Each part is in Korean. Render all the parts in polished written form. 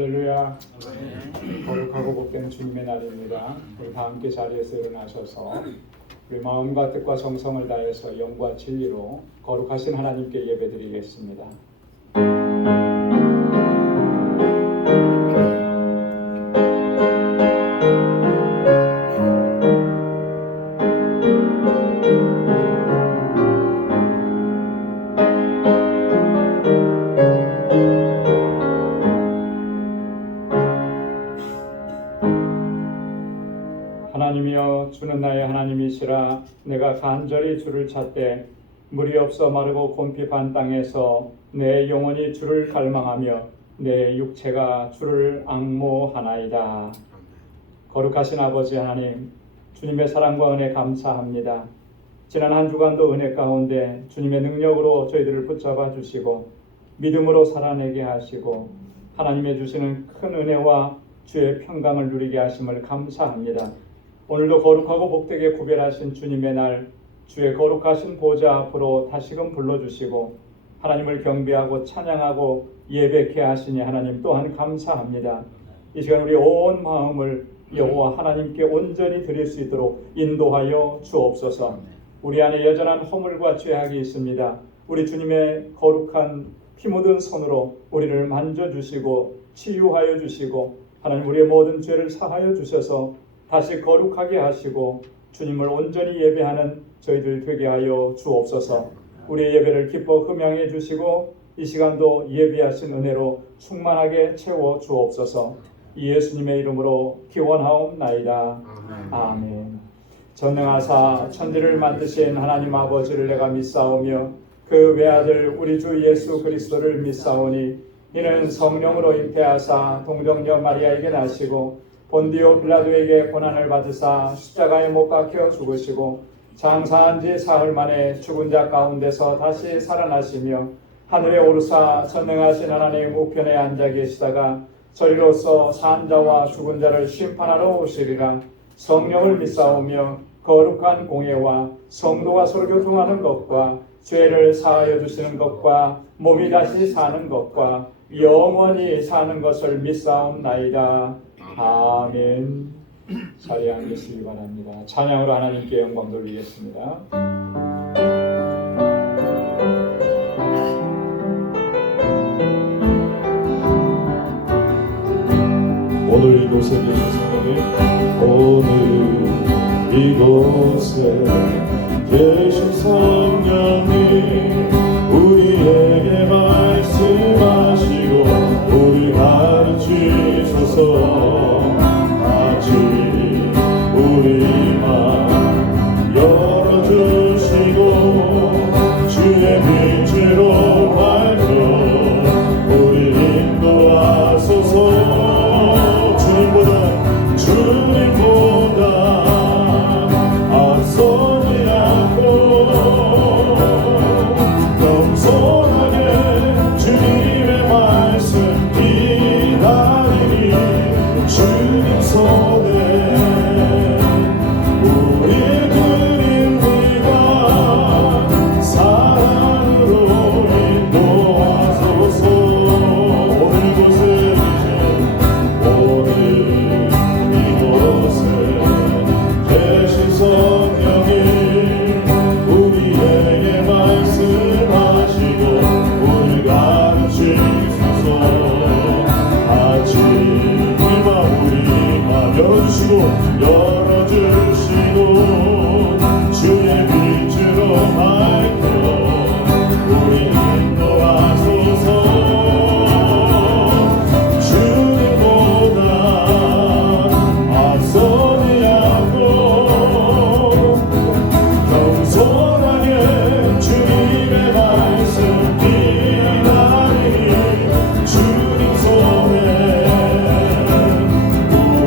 할렐루야. 거룩하고 복된 주님의 날입니다. 우리 다 함께 자리에서 일어나셔서 우리 마음과 뜻과 정성을 다해서 영과 진리로 거룩하신 하나님께 예배드리겠습니다. 하나님이여, 주는 나의 하나님이시라. 내가 간절히 주를 찾되 물이 없어 마르고 곰핍한 땅에서 내 영혼이 주를 갈망하며 내 육체가 주를 앙모하나이다. 거룩하신 아버지 하나님, 주님의 사랑과 은혜 감사합니다. 지난 한 주간도 은혜 가운데 주님의 능력으로 저희들을 붙잡아 주시고 믿음으로 살아내게 하시고 하나님의 주시는 큰 은혜와 주의 평강을 누리게 하심을 감사합니다. 오늘도 거룩하고 복되게 구별하신 주님의 날, 주의 거룩하신 보좌 앞으로 다시금 불러주시고 하나님을 경배하고 찬양하고 예배케 하시니 하나님 또한 감사합니다. 이 시간 우리 온 마음을 여호와 하나님께 온전히 드릴 수 있도록 인도하여 주옵소서. 우리 안에 여전한 허물과 죄악이 있습니다. 우리 주님의 거룩한 피 묻은 손으로 우리를 만져주시고 치유하여 주시고 하나님 우리의 모든 죄를 사하여 주셔서 다시 거룩하게 하시고 주님을 온전히 예배하는 저희들 되게 하여 주옵소서. 우리의 예배를 기뻐 흠양해 주시고 이 시간도 예배하신 은혜로 충만하게 채워 주옵소서. 예수님의 이름으로 기원하옵나이다. 아멘. 전능하사 천지를 만드신 하나님 아버지를 내가 믿사오며 그 외아들 우리 주 예수 그리스도를 믿사오니 이는 성령으로 잉태하사 동정녀 마리아에게 나시고 본디오 빌라도에게 고난을 받으사 십자가에 못 박혀 죽으시고 장사한 지 사흘 만에 죽은 자 가운데서 다시 살아나시며 하늘에 오르사 전능하신 하나님 우편에 앉아 계시다가 저리로서 산 자와 죽은 자를 심판하러 오시리라. 성령을 믿사오며 거룩한 공예와 성도가 서로 교통하는 것과 죄를 사하여 주시는 것과 몸이 다시 사는 것과 영원히 사는 것을 믿사옵나이다. 아멘. 자리에 앉으시기 바랍니다. 찬양으로 하나님께 영광 돌리겠습니다. 오늘 이곳에 계신 성령님, 오늘 이곳에 계신 성령님, 우리에게 말씀하시고 우리 가르치소서. 아직 우리 맘 열어주시고 주의 빛으로 밝혀 우리 인도하소서. 주님보다 앞서지 않고 겸손하게 주님의 말씀 기다리니 주님 손에 우리 드린 네가 사랑으로 인도하소서. 오늘 곳에 계신 성령님, 우리에게 말씀하시고 우리 가르치소서. 아직 우리 맘 열어주시고 주의 빛으로 밝혀 우리 인도하소서. 주님 손에 우리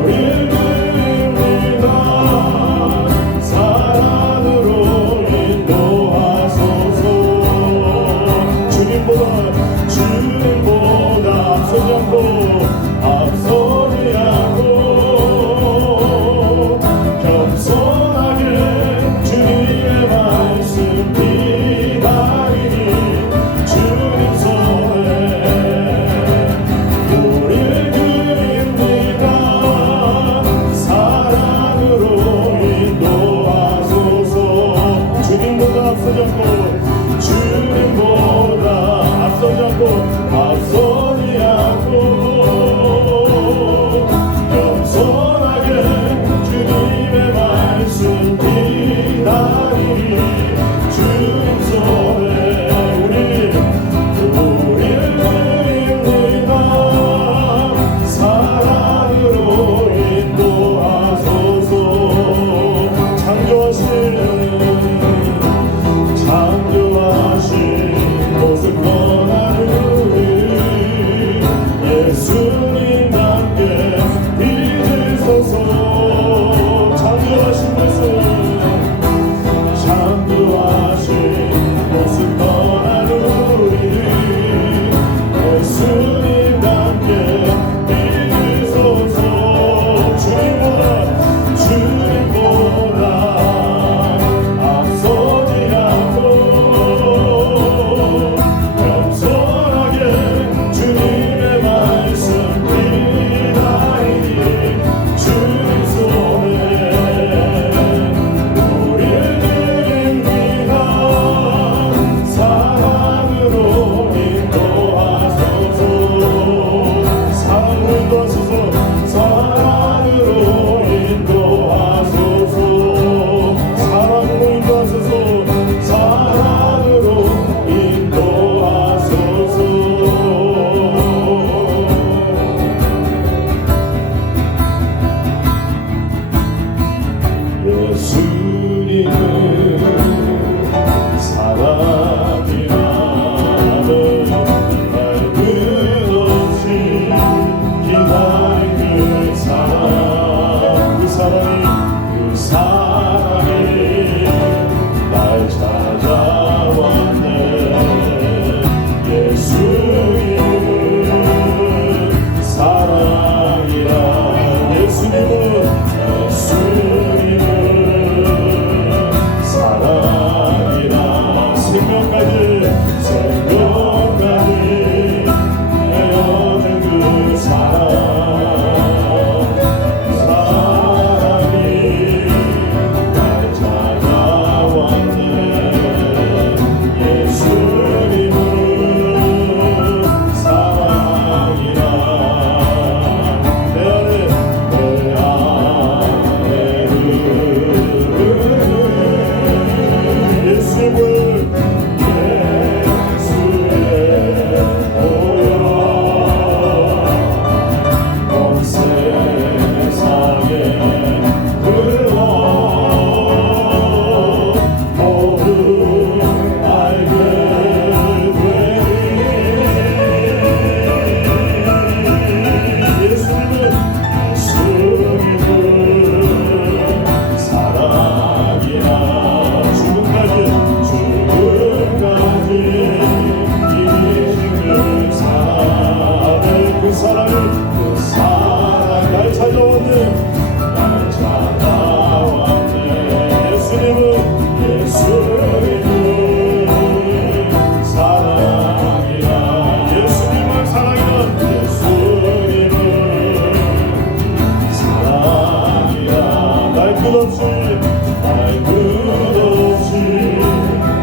끝없이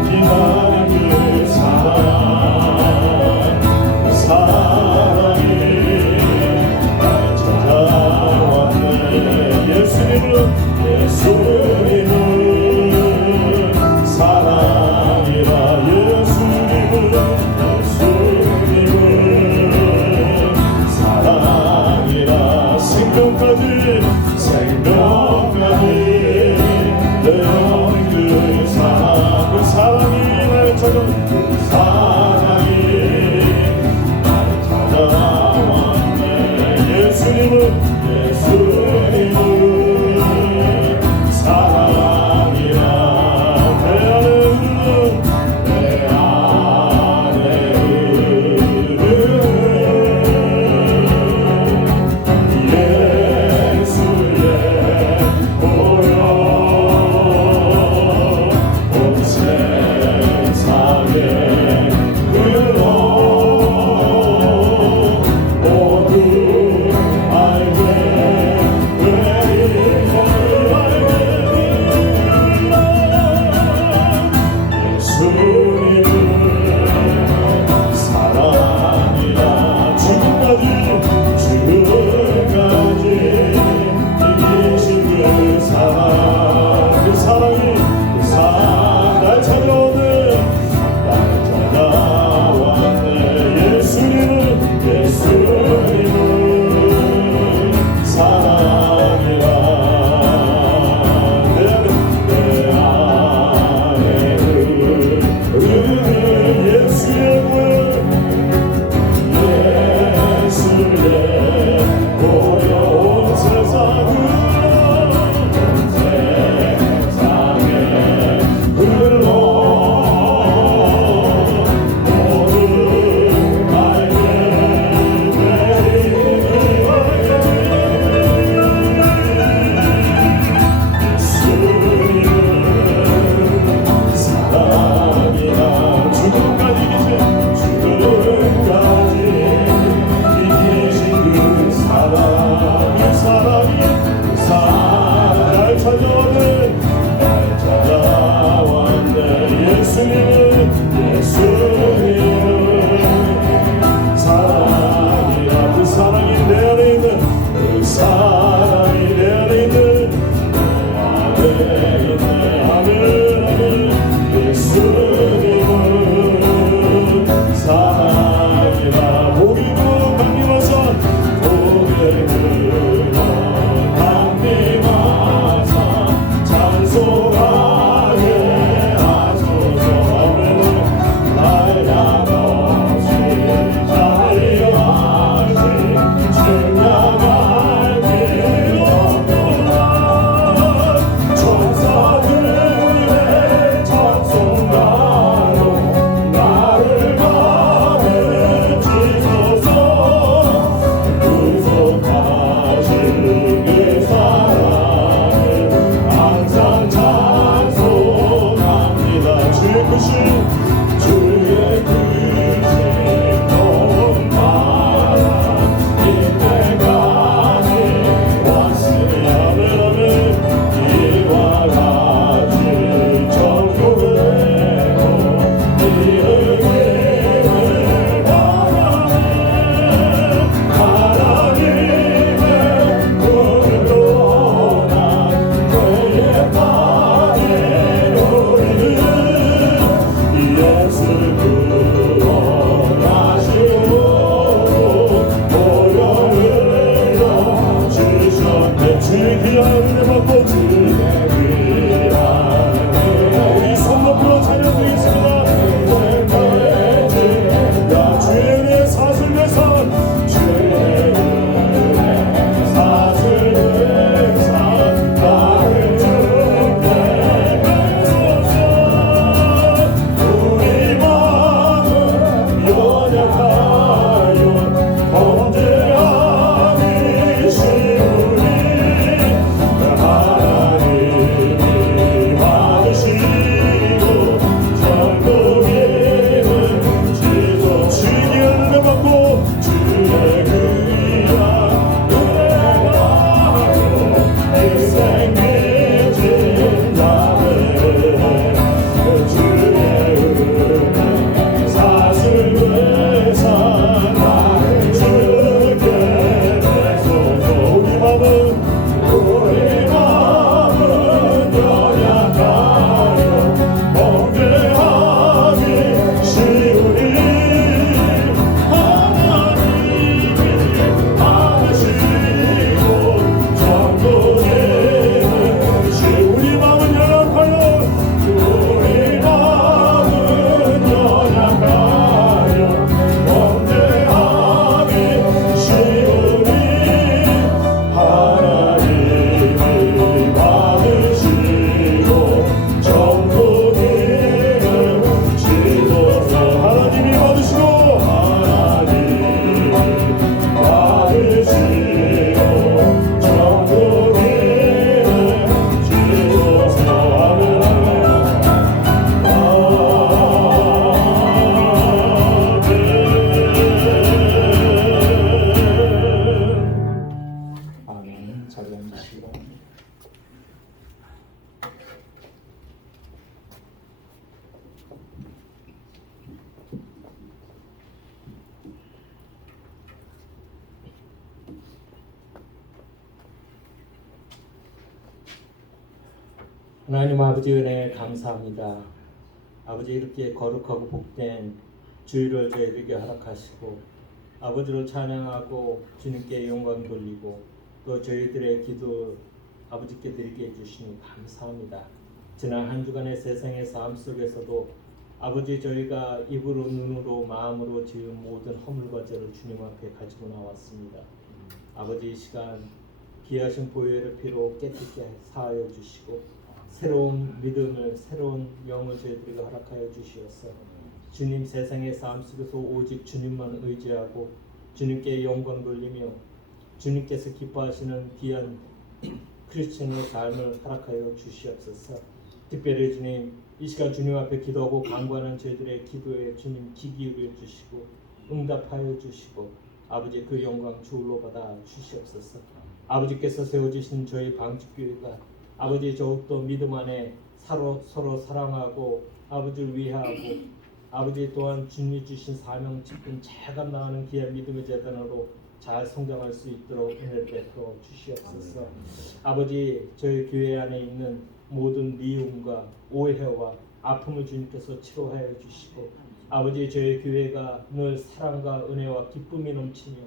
기다린 그 사랑이 날 찾아왔네. 예수님은 사랑이라. 예수님은 사랑이라. 생명까지 내어놓은 그 사랑이 날 찾아. 그 사랑이 날 찾아왔네. 예수님은 사랑이라. 내 안에 흐르는 예수의 보혈 온 세상에 흘러 모두 알게 하나님 아버지 은혜에 감사합니다. 아버지 이렇게 거룩하고 복된 주일을 저희들에게 허락하시고 아버지를 찬양하고 주님께 영광 돌리고 또 저희들의 기도 아버지께 드리게 해주시니 감사합니다. 지난 한 주간의 세상의 삶 속에서도 아버지 저희가 입으로 눈으로 마음으로 지은 모든 허물과 죄를 주님 앞에 가지고 나왔습니다. 아버지 이 시간 귀하신 보혈의 피로 깨끗게 사하여 주시고 새로운 믿음을 새로운 영을 저희들에게 허락하여 주시옵소서. 주님 세상의 삶 속에서 오직 주님만 의지하고 주님께 영광 돌리며 주님께서 기뻐하시는 귀한 크리스천의 삶을 허락하여 주시옵소서. 특별히 주님 이 시간 주님 앞에 기도하고 간구하는 저희들의 기도에 주님 귀 기울여 주시고 응답하여 주시고 아버지 그 영광 주울로 받아 주시옵소서. 아버지께서 세워주신 저희 방직교회가 아버지 더욱더 믿음 안에 서로 사랑하고 아버지를 위하고 아버지 또한 주님이 주신 사명 직분 잘 감당하는 귀한 믿음의 재단으로 잘 성장할 수 있도록 은혜를 베풀어 주시옵소서. 아버지 저희 교회 안에 있는 모든 미움과 오해와 아픔을 주님께서 치료하여 주시고 아버지 저희 교회가 늘 사랑과 은혜와 기쁨이 넘치며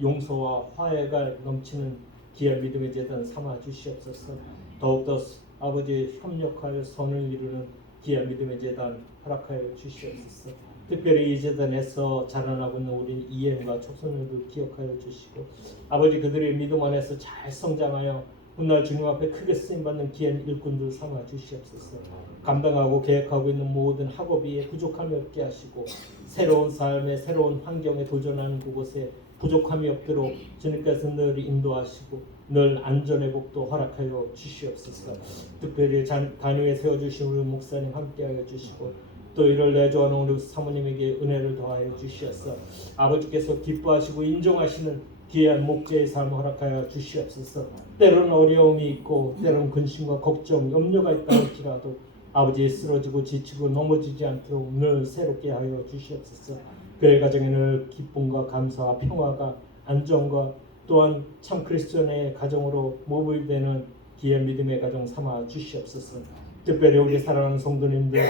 용서와 화해가 넘치는 귀한 믿음의 재단 삼아 주시옵소서. 더욱더 아버지 협력하여 선을 이루는 귀한 믿음의 재단 허락하여 주시옵소서. 특별히 이 재단에서 자라나고 있는 우리 이엠과 초소년들 기억하여 주시고 아버지 그들의 믿음 안에서 잘 성장하여 훗날 주님 앞에 크게 쓰임받는 귀한 일꾼들 삼아 주시옵소서. 감당하고 계획하고 있는 모든 학업이 부족함이 없게 하시고 새로운 삶의 새로운 환경에 도전하는 그곳에 부족함이 없도록 주님께서 늘 인도하시고 늘 안전의 복도 허락하여 주시옵소서. 특별히 단위에 세워주신 우리 목사님 함께하여 주시고 또 이를 내조하는 우리 사모님에게 은혜를 더하여 주시옵소서. 아버지께서 기뻐하시고 인정하시는 귀한 목재의 삶을 허락하여 주시옵소서. 때로는 어려움이 있고 때로는 근심과 걱정, 염려가 있다 할지라도 아버지 쓰러지고 지치고 넘어지지 않도록 늘 새롭게 하여 주시옵소서. 그의 가정에 늘 기쁨과 감사와 평화가 안정과 또한 참 크리스천의 가정으로 모빌되는 귀한 믿음의 가정 삼아 주시옵소서. 특별히 우리 사랑하는 성도님들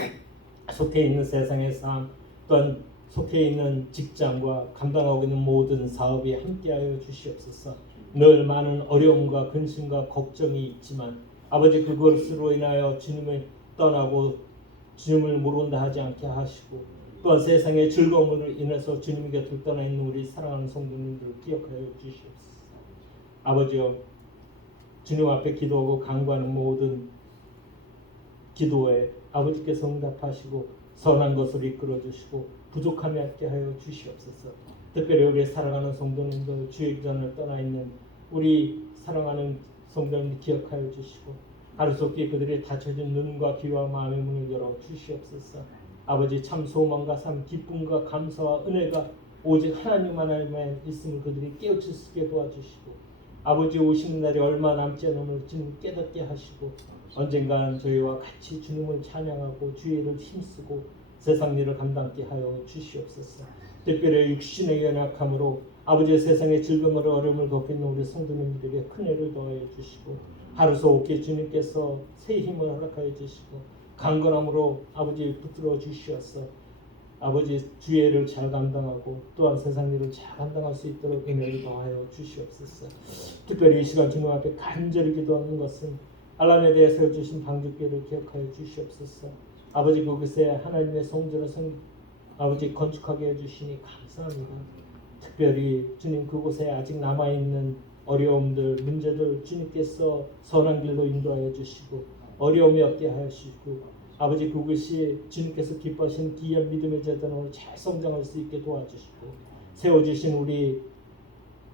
속해 있는 세상의 삶 또한 속해 있는 직장과 감당하고 있는 모든 사업이 함께하여 주시옵소서. 늘 많은 어려움과 근심과 걱정이 있지만 아버지 그것으로 인하여 주님을 떠나고 주님을 모른다 하지 않게 하시고 또한 세상의 즐거움으로 인해서 주님 곁을 떠나 있는 우리 사랑하는 성도님들 기억하여 주시옵소서. 아버지여 주님 앞에 기도하고 간구하는 모든 기도에 아버지께서 응답하시고 선한 것을 이끌어 주시고 부족함이 없게 하여 주시옵소서. 특별히 우리 사랑하는 성도님들 주의 전을 떠나 있는 우리 사랑하는 성도님들 기억하여 주시고 하루속히 그들의 닫혀진 눈과 귀와 마음의 문을 열어 주시옵소서. 아버지 참 소망과 삶 기쁨과 감사와 은혜가 오직 하나님 하나님만 있음을 그들이 깨우칠 수 있게 도와주시고 아버지 오시는 날이 얼마 남지 않음을 주님 깨닫게 하시고 언젠간 저희와 같이 주님을 찬양하고 주의 일을 힘쓰고 세상 일을 감당케 하여 주시옵소서. 특별히 육신의 연약함으로 아버지의 세상의 즐거움을 어려움을 겪고 있는 우리 성도님들에게 큰 애를 더하여 주시고 하루속히 주님께서 새 힘을 허락하여 주시고 강건함으로 아버지 붙들어 주시옵소서. 아버지 주의를 잘 감당하고 또한 세상 일을 잘 감당할 수 있도록 은혜를 더하여 주시옵소서. 특별히 이 시간 주님 앞에 간절히 기도하는 것은 알라메드에 세워주신 방주교회를 기억하여 주시옵소서. 아버지 그곳에 하나님의 성전을 아버지 건축하게 해주시니 감사합니다. 특별히 주님 그곳에 아직 남아있는 어려움들 문제들 주님께서 선한 길로 인도하여 주시고 어려움이 없게 하시고 아버지 그것이 주님께서 기뻐하신 귀한 믿음의 재단으로 잘 성장할 수 있게 도와주시고 세워주신 우리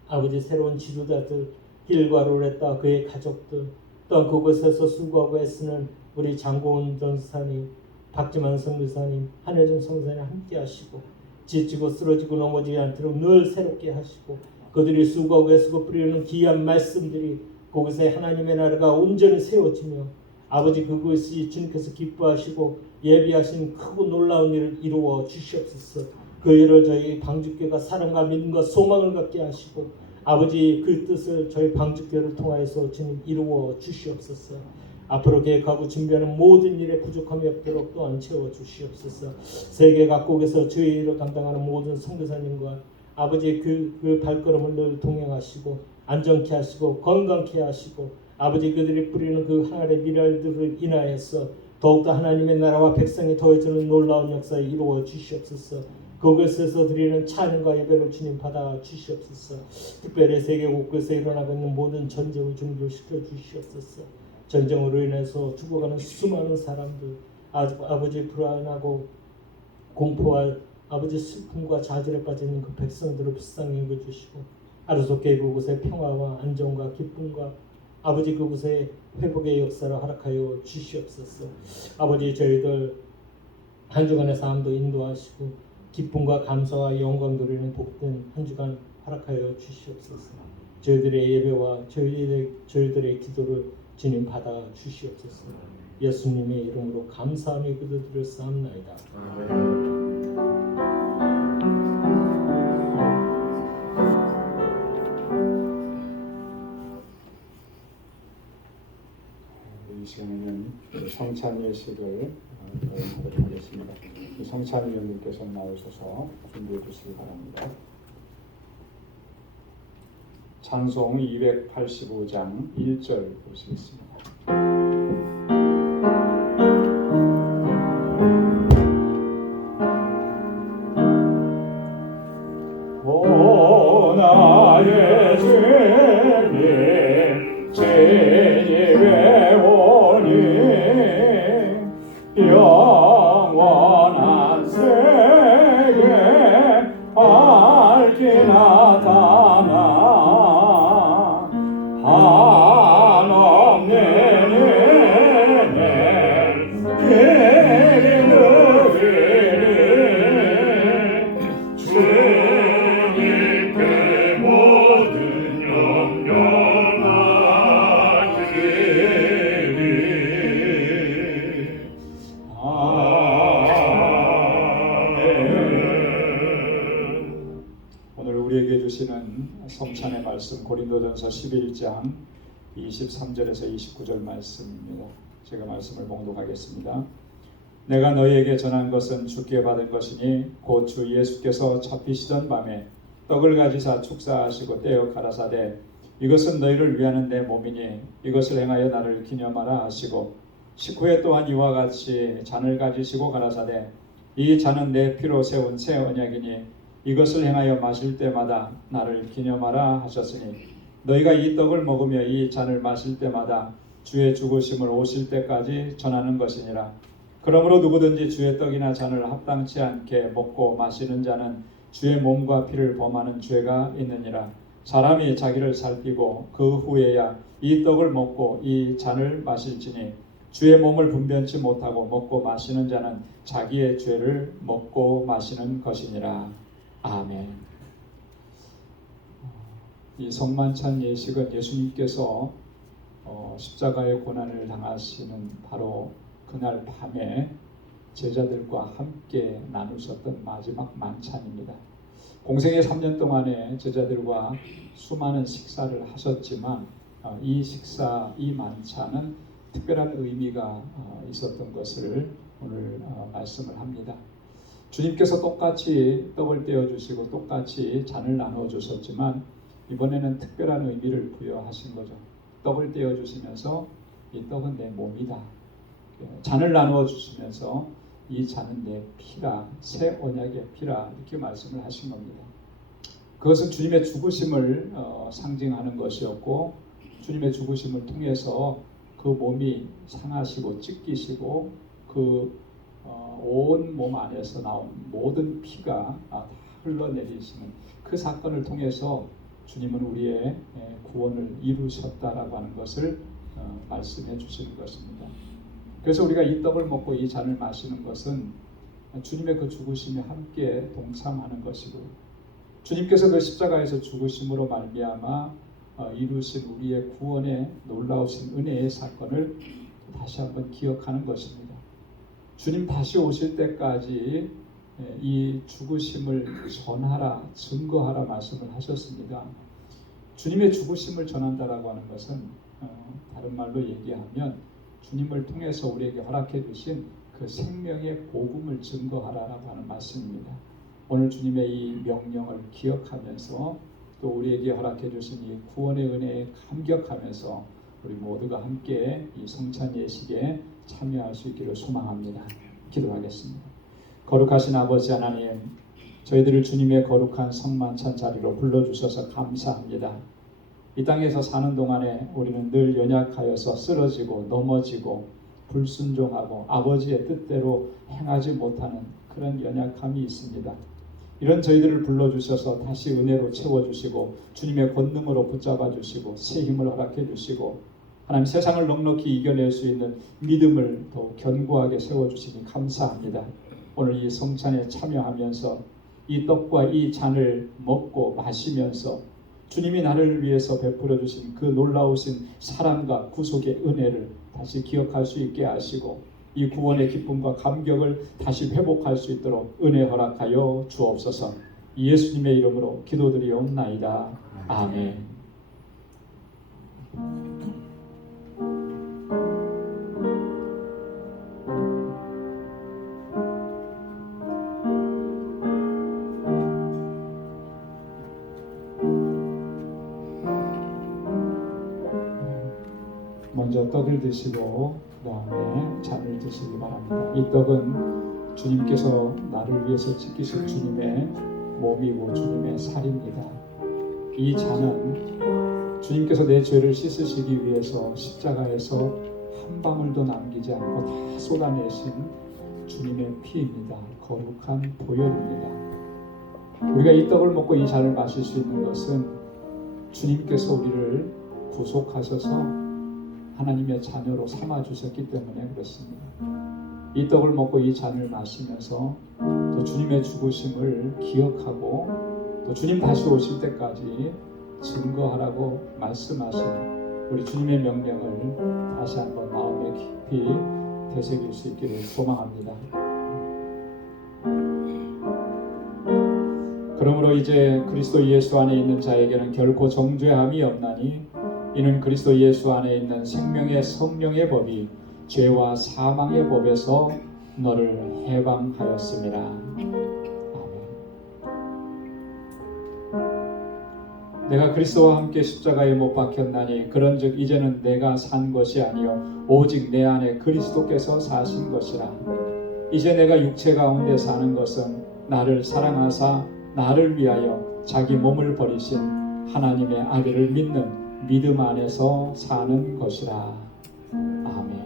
아버지 새로운 지도자들 길과 로레타 그의 가족들 또한 그곳에서 수고하고 애쓰는 우리 장고은 전사님 박지만 성교사님 한혜정 성사님 함께 하시고 지치고 쓰러지고 넘어지지 않도록 늘 새롭게 하시고 그들이 수고하고 애쓰고 뿌리는 귀한 말씀들이 그곳에 하나님의 나라가 온전히 세워지며 아버지 그것이 주님께서 기뻐하시고 예비하신 크고 놀라운 일을 이루어 주시옵소서. 그 일을 저희 방주교가 사랑과 믿음과 소망을 갖게 하시고 아버지 그 뜻을 저희 방주교를 통하여서 주님 이루어 주시옵소서. 앞으로 계획하고 준비하는 모든 일에 부족함이 없도록 또한 채워주시옵소서. 세계 각국에서 주의 일을 감당하는 모든 선교사님과 아버지의 그 발걸음을 늘 동행하시고 안정케 하시고 건강케 하시고 아버지 그들이 뿌리는 그 하늘의 미랄들을 인하여서 더욱더 하나님의 나라와 백성이 더해지는 놀라운 역사에 이루어 주시옵소서. 그곳에서 드리는 찬양과 예배를 주님 받아 주시옵소서. 특별히 세계 곳곳에 일어나고 있는 모든 전쟁을 종결시켜 주시옵소서. 전쟁으로 인해서 죽어가는 수많은 사람들, 아버지 불안하고 공포와 아버지 슬픔과 좌절에 빠져 있는 그 백성들을 불쌍히 여겨주시고 하루속히 그곳에 평화와 안정과 기쁨과 아버지 그곳에 회복의 역사를 허락하여 주시옵소서. 아버지 저희들 한 주간의 삶도 인도하시고 기쁨과 감사와 영광 누리는 복된 한 주간 허락하여 주시옵소서. 저희들의 예배와 저희들의 기도를 주님 받아 주시옵소서. 예수님의 이름으로 감사하며 기도드렸사옵나이다. 이 시간에는 성찬 예식을 하도록 하겠습니다. 성찬 위원님께서 나오셔서 준비해 주시기 바랍니다. 찬송 285장 1절 보시겠습니다. 오 나의 주님 진입에 오니 영원한 세계 밝히 나타나 한없는 은혜 길이 누리니 주님께 모든 영영하기를 아멘. 오늘 우리에게 주시는 성찬의 말씀 고린도전서 11장 23절에서 29절 말씀입니다. 제가 말씀을 봉독하겠습니다. 내가 너희에게 전한 것은 주께 받은 것이니 곧 주 예수께서 잡히시던 밤에 떡을 가지사 축사하시고 떼어 가라사대 이것은 너희를 위하는 내 몸이니 이것을 행하여 나를 기념하라 하시고 식후에 또한 이와 같이 잔을 가지시고 가라사대 이 잔은 내 피로 세운 새 언약이니 이것을 행하여 마실 때마다 나를 기념하라 하셨으니 너희가 이 떡을 먹으며 이 잔을 마실 때마다 주의 죽으심을 오실 때까지 전하는 것이니라. 그러므로 누구든지 주의 떡이나 잔을 합당치 않게 먹고 마시는 자는 주의 몸과 피를 범하는 죄가 있느니라. 사람이 자기를 살피고 그 후에야 이 떡을 먹고 이 잔을 마실지니 주의 몸을 분변치 못하고 먹고 마시는 자는 자기의 죄를 먹고 마시는 것이니라. 아멘. 이 성만찬 예식은 예수님께서 십자가의 고난을 당하시는 바로 그날 밤에 제자들과 함께 나누셨던 마지막 만찬입니다. 공생의 3년 동안에 제자들과 수많은 식사를 하셨지만 이 식사, 이 만찬은 특별한 의미가 있었던 것을 오늘 말씀을 합니다. 주님께서 똑같이 떡을 떼어주시고 똑같이 잔을 나누어 주셨지만 이번에는 특별한 의미를 부여하신 거죠. 떡을 떼어주시면서 이 떡은 내 몸이다. 잔을 나누어 주시면서 이 잔은 내 피라, 새 언약의 피라 이렇게 말씀을 하신 겁니다. 그것은 주님의 죽으심을 상징하는 것이었고 주님의 죽으심을 통해서 그 몸이 상하시고 찢기시고 그 온 몸 안에서 나온 모든 피가 다 흘러내리시는 그 사건을 통해서 주님은 우리의 구원을 이루셨다라고 하는 것을 말씀해 주시는 것입니다. 그래서 우리가 이 떡을 먹고 이 잔을 마시는 것은 주님의 그 죽으심에 함께 동참하는 것이고 주님께서 그 십자가에서 죽으심으로 말미암아 이루신 우리의 구원의 놀라우신 은혜의 사건을 다시 한번 기억하는 것입니다. 주님 다시 오실 때까지 이 죽으심을 전하라, 증거하라 말씀을 하셨습니다. 주님의 죽으심을 전한다라고 하는 것은 다른 말로 얘기하면 주님을 통해서 우리에게 허락해 주신 그 생명의 복음을 증거하라라고 하는 말씀입니다. 오늘 주님의 이 명령을 기억하면서 또 우리에게 허락해 주신 이 구원의 은혜에 감격하면서 우리 모두가 함께 이 성찬 예식에 참여할 수 있기를 소망합니다. 기도하겠습니다. 거룩하신 아버지 하나님, 저희들을 주님의 거룩한 성만찬 자리로 불러주셔서 감사합니다. 이 땅에서 사는 동안에 우리는 늘 연약하여서 쓰러지고 넘어지고 불순종하고 아버지의 뜻대로 행하지 못하는 그런 연약함이 있습니다. 이런 저희들을 불러주셔서 다시 은혜로 채워주시고 주님의 권능으로 붙잡아 주시고 새 힘을 허락해 주시고 하나님 세상을 넉넉히 이겨낼 수 있는 믿음을 더욱 견고하게 세워주시니 감사합니다. 오늘 이 성찬에 참여하면서 이 떡과 이 잔을 먹고 마시면서 주님이 나를 위해서 베풀어 주신 그 놀라우신 사랑과 구속의 은혜를 다시 기억할 수 있게 하시고 이 구원의 기쁨과 감격을 다시 회복할 수 있도록 은혜 허락하여 주옵소서. 예수님의 이름으로 기도드리옵나이다. 아멘. 먼저 떡을 드시고 그다음에 잔을 드시기 바랍니다. 이 떡은 주님께서 나를 위해서 지키신 주님의 몸이고 주님의 살입니다. 이 잔은 주님께서 내 죄를 씻으시기 위해서 십자가에서 한 방울도 남기지 않고 다 쏟아내신 주님의 피입니다. 거룩한 보혈입니다. 우리가 이 떡을 먹고 이 잔을 마실 수 있는 것은 주님께서 우리를 구속하셔서 하나님의 자녀로 삼아주셨기 때문에 그렇습니다. 이 떡을 먹고 이 잔을 마시면서 또 주님의 죽으심을 기억하고 또 주님 다시 오실 때까지 증거하라고 말씀하신 우리 주님의 명령을 다시 한번 마음에 깊이 되새길 수 있기를 소망합니다. 그러므로 이제 그리스도 예수 안에 있는 자에게는 결코 정죄함이 없나니 이는 그리스도 예수 안에 있는 생명의 성령의 법이 죄와 사망의 법에서 너를 해방하였습니다. 아멘. 내가 그리스도와 함께 십자가에 못 박혔나니 그런즉 이제는 내가 산 것이 아니요 오직 내 안에 그리스도께서 사신 것이라. 이제 내가 육체 가운데 사는 것은 나를 사랑하사 나를 위하여 자기 몸을 버리신 하나님의 아들을 믿는 믿음 안에서 사는 것이라. 아멘.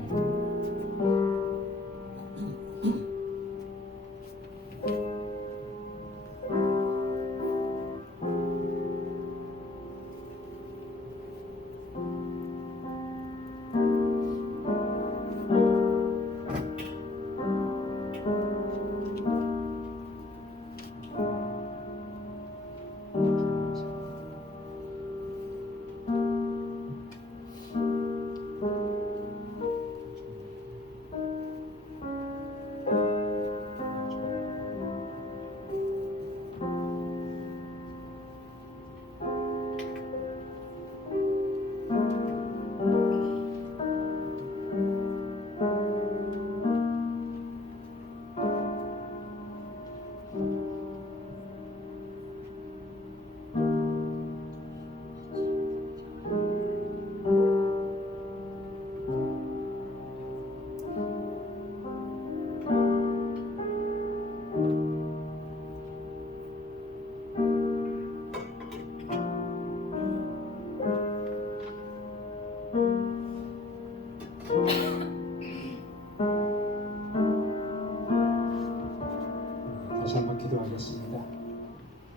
다시 한번 기도하겠습니다.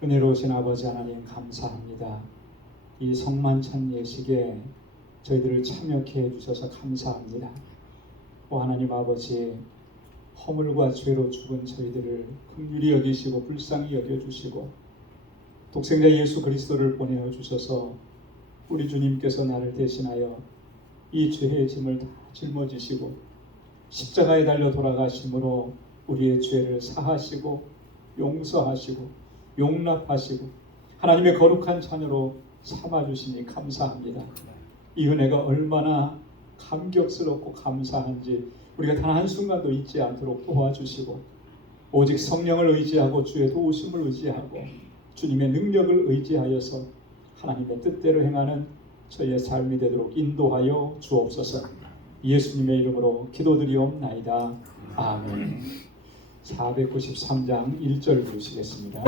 은혜로우신 아버지 하나님 감사합니다. 이 성만찬 예식에 저희들을 참여케 해주셔서 감사합니다. 오 하나님 아버지, 허물과 죄로 죽은 저희들을 긍휼히 여기시고 불쌍히 여겨주시고 독생자 예수 그리스도를 보내어 주셔서 우리 주님께서 나를 대신하여 이 죄의 짐을 다 짊어지시고 십자가에 달려 돌아가심으로 우리의 죄를 사하시고 용서하시고 용납하시고 하나님의 거룩한 자녀로 삼아주시니 감사합니다. 이 은혜가 얼마나 감격스럽고 감사한지 우리가 단 한순간도 잊지 않도록 도와주시고 오직 성령을 의지하고 주의 도우심을 의지하고 주님의 능력을 의지하여서 하나님의 뜻대로 행하는 저희의 삶이 되도록 인도하여 주옵소서. 예수님의 이름으로 기도드리옵나이다. 아멘. 493장 1절 부르시겠습니다.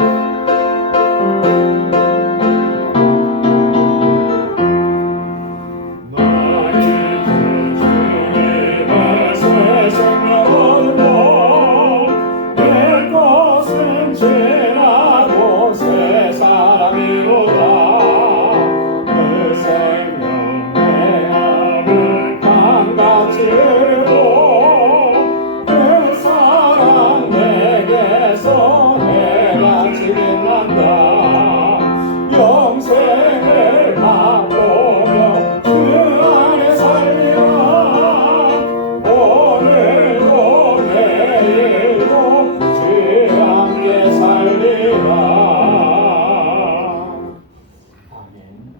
영생을 맛보며 주 안에 살리라. 오늘도 내일도 주 함께 살리라. 아멘.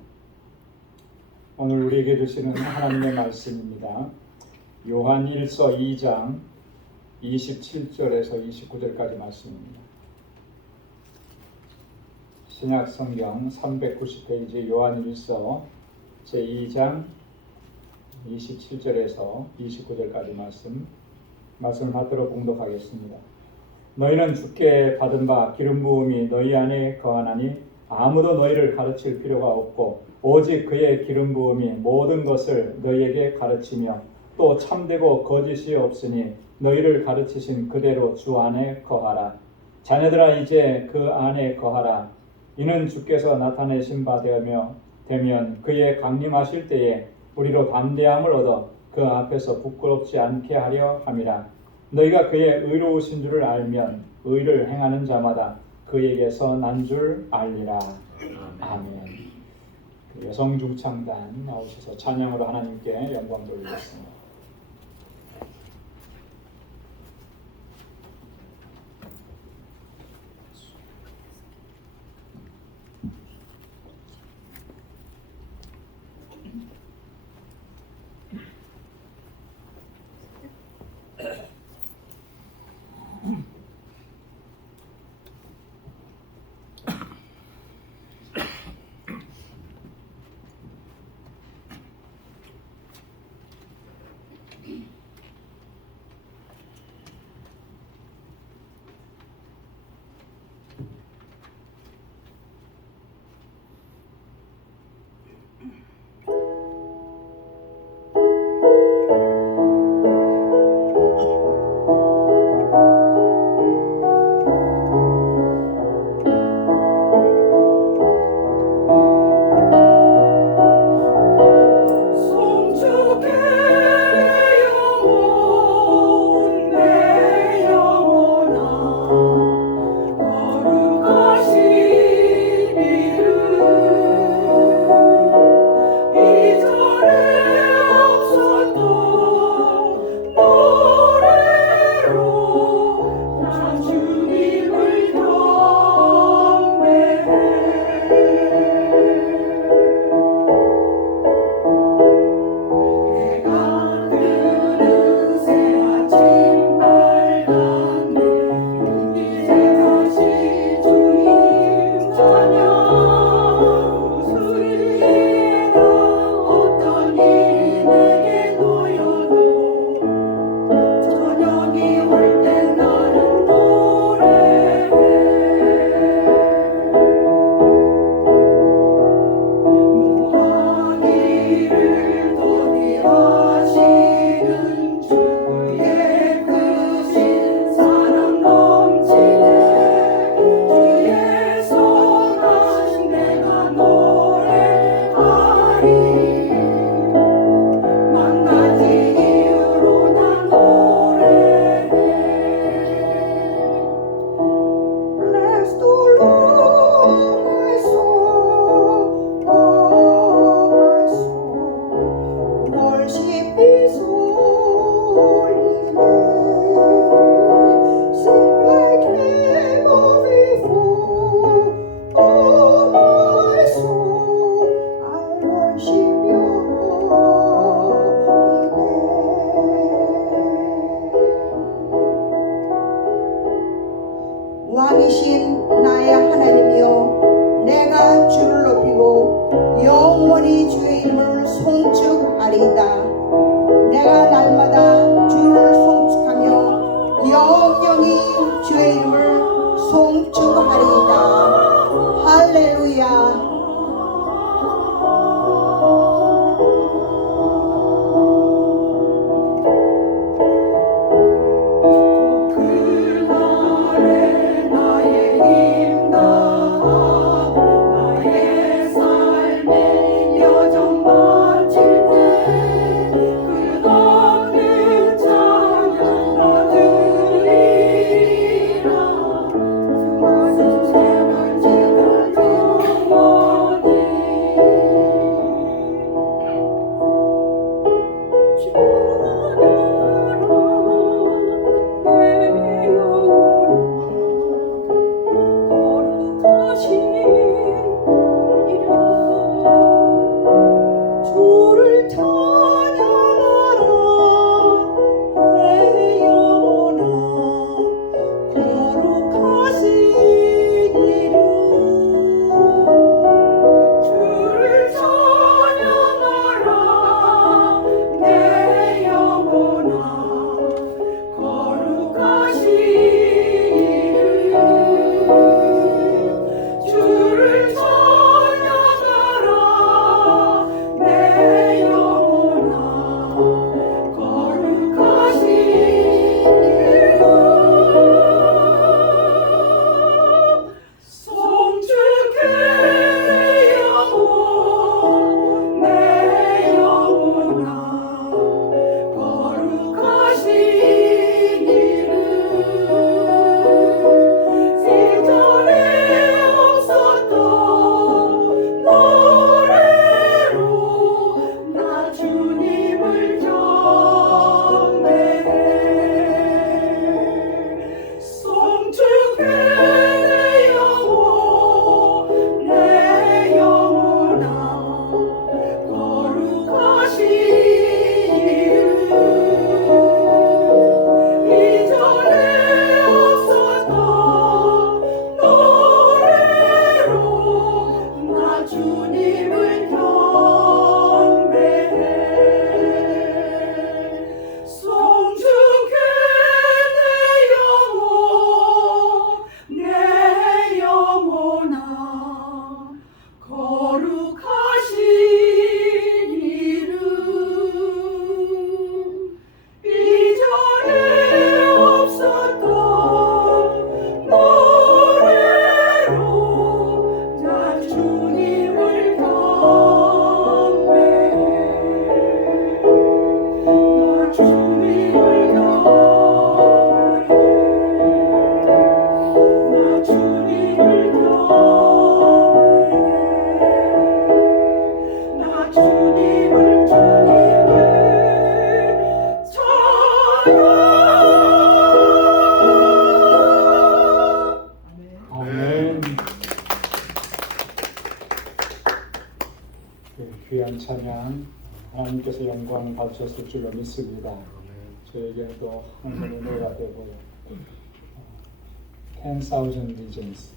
오늘 우리에게 주시는 하나님의 말씀입니다. 요한 1서 2장 27절에서 29절까지 말씀입니다. 신약성경 390페이지 요한 1서 제2장 27절에서 29절까지 말씀을 받들어 봉독하겠습니다. 너희는 주께 받은 바 기름 부음이 너희 안에 거하나니 아무도 너희를 가르칠 필요가 없고 오직 그의 기름 부음이 모든 것을 너희에게 가르치며 또 참되고 거짓이 없으니 너희를 가르치신 그대로 주 안에 거하라. 자녀들아 이제 그 안에 거하라. 이는 주께서 나타내신 바 되면 그의 강림하실 때에 우리로 담대함을 얻어 그 앞에서 부끄럽지 않게 하려 함이라. 너희가 그의 의로우신 줄을 알면 의를 행하는 자마다 그에게서 난 줄 알리라. 아멘. 여성 중창단 나오셔서 찬양으로 하나님께 영광 돌리겠습니다. 송축하리이다. 내가 날마다 주를 송축하며 영영이 주의 이름을 송축하리이다. 할렐루야. 그날에 나의 힘 다하고 나의 삶의 여정 마칠 때 끝없는 찬양 나 드리라. 주 말씀 새벽 지날 영원히 주를 찬양하라 내 영혼아 거룩하신 이름. 주를 찬양하라 내 영혼아 거룩하신 이름. 주를 찬양하라 내 영혼아 거룩하신 이름. 송축해 내 영혼 내 영혼아 거룩하신 이름. 이전에 없었던 노래로 나 주님을 경배해. 송축해 내 영혼 내 영혼아 거룩하신 이름. 이전에 없었던 노래로 나 주님을 경배해. 송축해 내 영혼 내 영혼아 거룩하신 이름. 이전에 없었던 노래로 나 주님을 경배해. 나 주님을 경배해. 나 주님을 경배해. 나 주님을 찬양. 아멘. 귀한 찬양 하나님께서 영광을 받으셨을 줄로 믿습니다. 저에게도 하나님의 은혜가 되고 10,000 reasons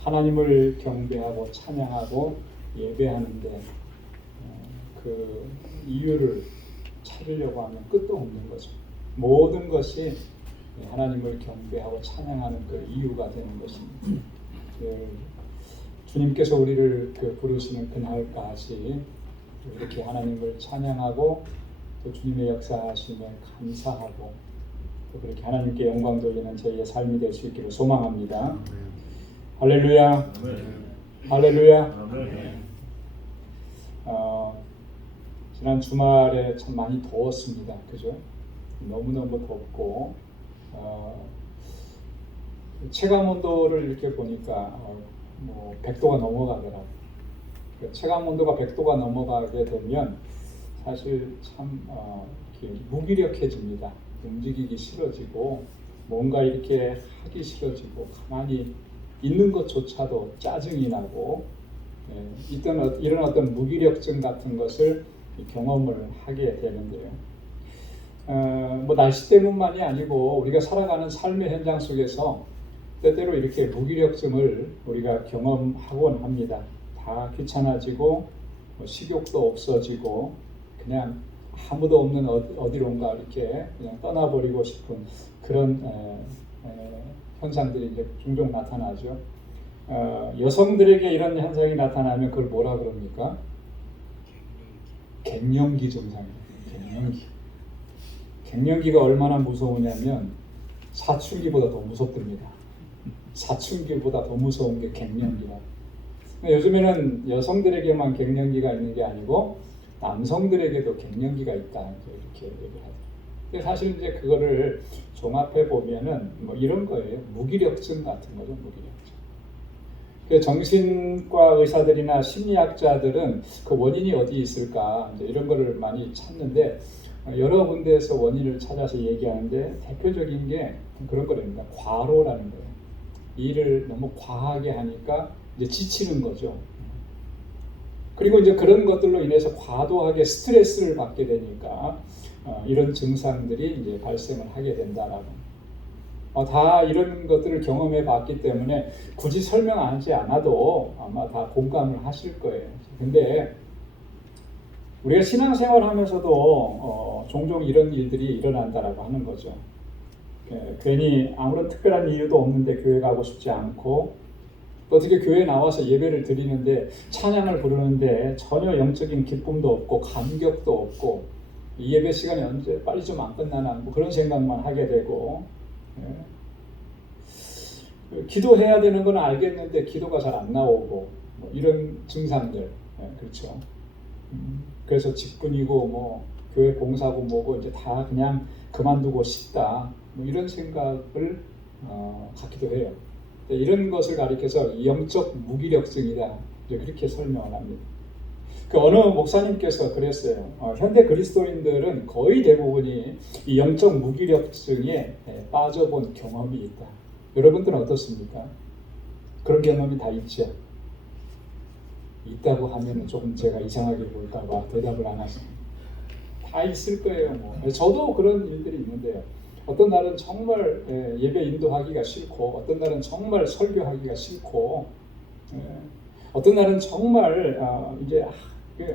하나님을 경배하고 찬양하고 예배하는데 그 이유를 찾으려고 하면 끝도 없는 거죠. 모든 것이 하나님을 경배하고 찬양하는 그 이유가 되는 것입니다. 주님께서 우리를 부르시는 그날까지 이렇게 하나님을 찬양하고 또 주님의 역사하심에 감사하고 또 그렇게 하나님께 영광 돌리는 저희의 삶이 될 수 있기를 소망합니다. 할렐루야. 할렐루야. 지난 주말에 참 많이 더웠습니다. 그죠? 너무너무 덥고 체감 온도를 이렇게 보니까 100도가 넘어가더라고요. 체감 온도가 100도가 넘어가게 되면 사실 참 이렇게 무기력해집니다. 움직이기 싫어지고 뭔가 이렇게 하기 싫어지고 가만히 있는 것조차도 짜증이 나고 이런 어떤 무기력증 같은 것을 경험을 하게 되는데요. 날씨 때문만이 아니고 우리가 살아가는 삶의 현장 속에서 때때로 이렇게 무기력증을 우리가 경험하곤 합니다. 다 귀찮아지고 식욕도 없어지고 그냥 아무도 없는 어디론가 이렇게 그냥 떠나버리고 싶은 그런 현상들이 이제 종종 나타나죠. 여성들에게 이런 현상이 나타나면 그걸 뭐라 그럽니까? 갱년기 증상이에요. 갱년기가 얼마나 무서우냐면 사춘기보다 더 무섭답니다. 사춘기보다 더 무서운 게 갱년기라. 요즘에는 여성들에게만 갱년기가 있는 게 아니고 남성들에게도 갱년기가 있다 이렇게 얘기를 하죠. 근데 사실 이제 그거를 종합해 보면은 뭐 이런 거예요. 무기력증 같은 거죠. 무기력증. 그 정신과 의사들이나 심리학자들은 그 원인이 어디 있을까 이제 이런 거를 많이 찾는데 여러 군데에서 원인을 찾아서 얘기하는데 대표적인 게 그런 거랍니다. 과로라는 거예요. 일을 너무 과하게 하니까 이제 지치는 거죠. 그리고 이제 그런 것들로 인해서 과도하게 스트레스를 받게 되니까 이런 증상들이 이제 발생을 하게 된다라고. 다 이런 것들을 경험해 봤기 때문에 굳이 설명하지 않아도 아마 다 공감을 하실 거예요. 근데 우리가 신앙생활 하면서도 종종 이런 일들이 일어난다라고 하는 거죠. 괜히 아무런 특별한 이유도 없는데 교회 가고 싶지 않고 또 어떻게 교회에 나와서 예배를 드리는데 찬양을 부르는데 전혀 영적인 기쁨도 없고 감격도 없고 이 예배 시간이 언제 빨리 좀 안 끝나나 뭐 그런 생각만 하게 되고 기도해야 되는 건 알겠는데 기도가 잘 안 나오고 뭐 이런 증상들 그렇죠. 그래서 직분이고 뭐 교회 봉사고 뭐고 이제 다 그냥 그만두고 싶다 뭐 이런 생각을 갖기도 해요. 이런 것을 가리켜서 영적 무기력증이다 이제 그렇게 설명을 합니다. 그 어느 목사님께서 그랬어요. 현대 그리스도인들은 거의 대부분이 이 영적 무기력증에 빠져본 경험이 있다. 여러분들은 어떻습니까? 그런 경험이 다 있죠? 있다고 하면 조금 제가 이상하게 보일까 봐 대답을 안 하십니다. 다 있을 거예요. 뭐. 저도 그런 일들이 있는데요. 어떤 날은 정말 예배 인도하기가 싫고 어떤 날은 정말 설교하기가 싫고 어떤 날은 정말 이제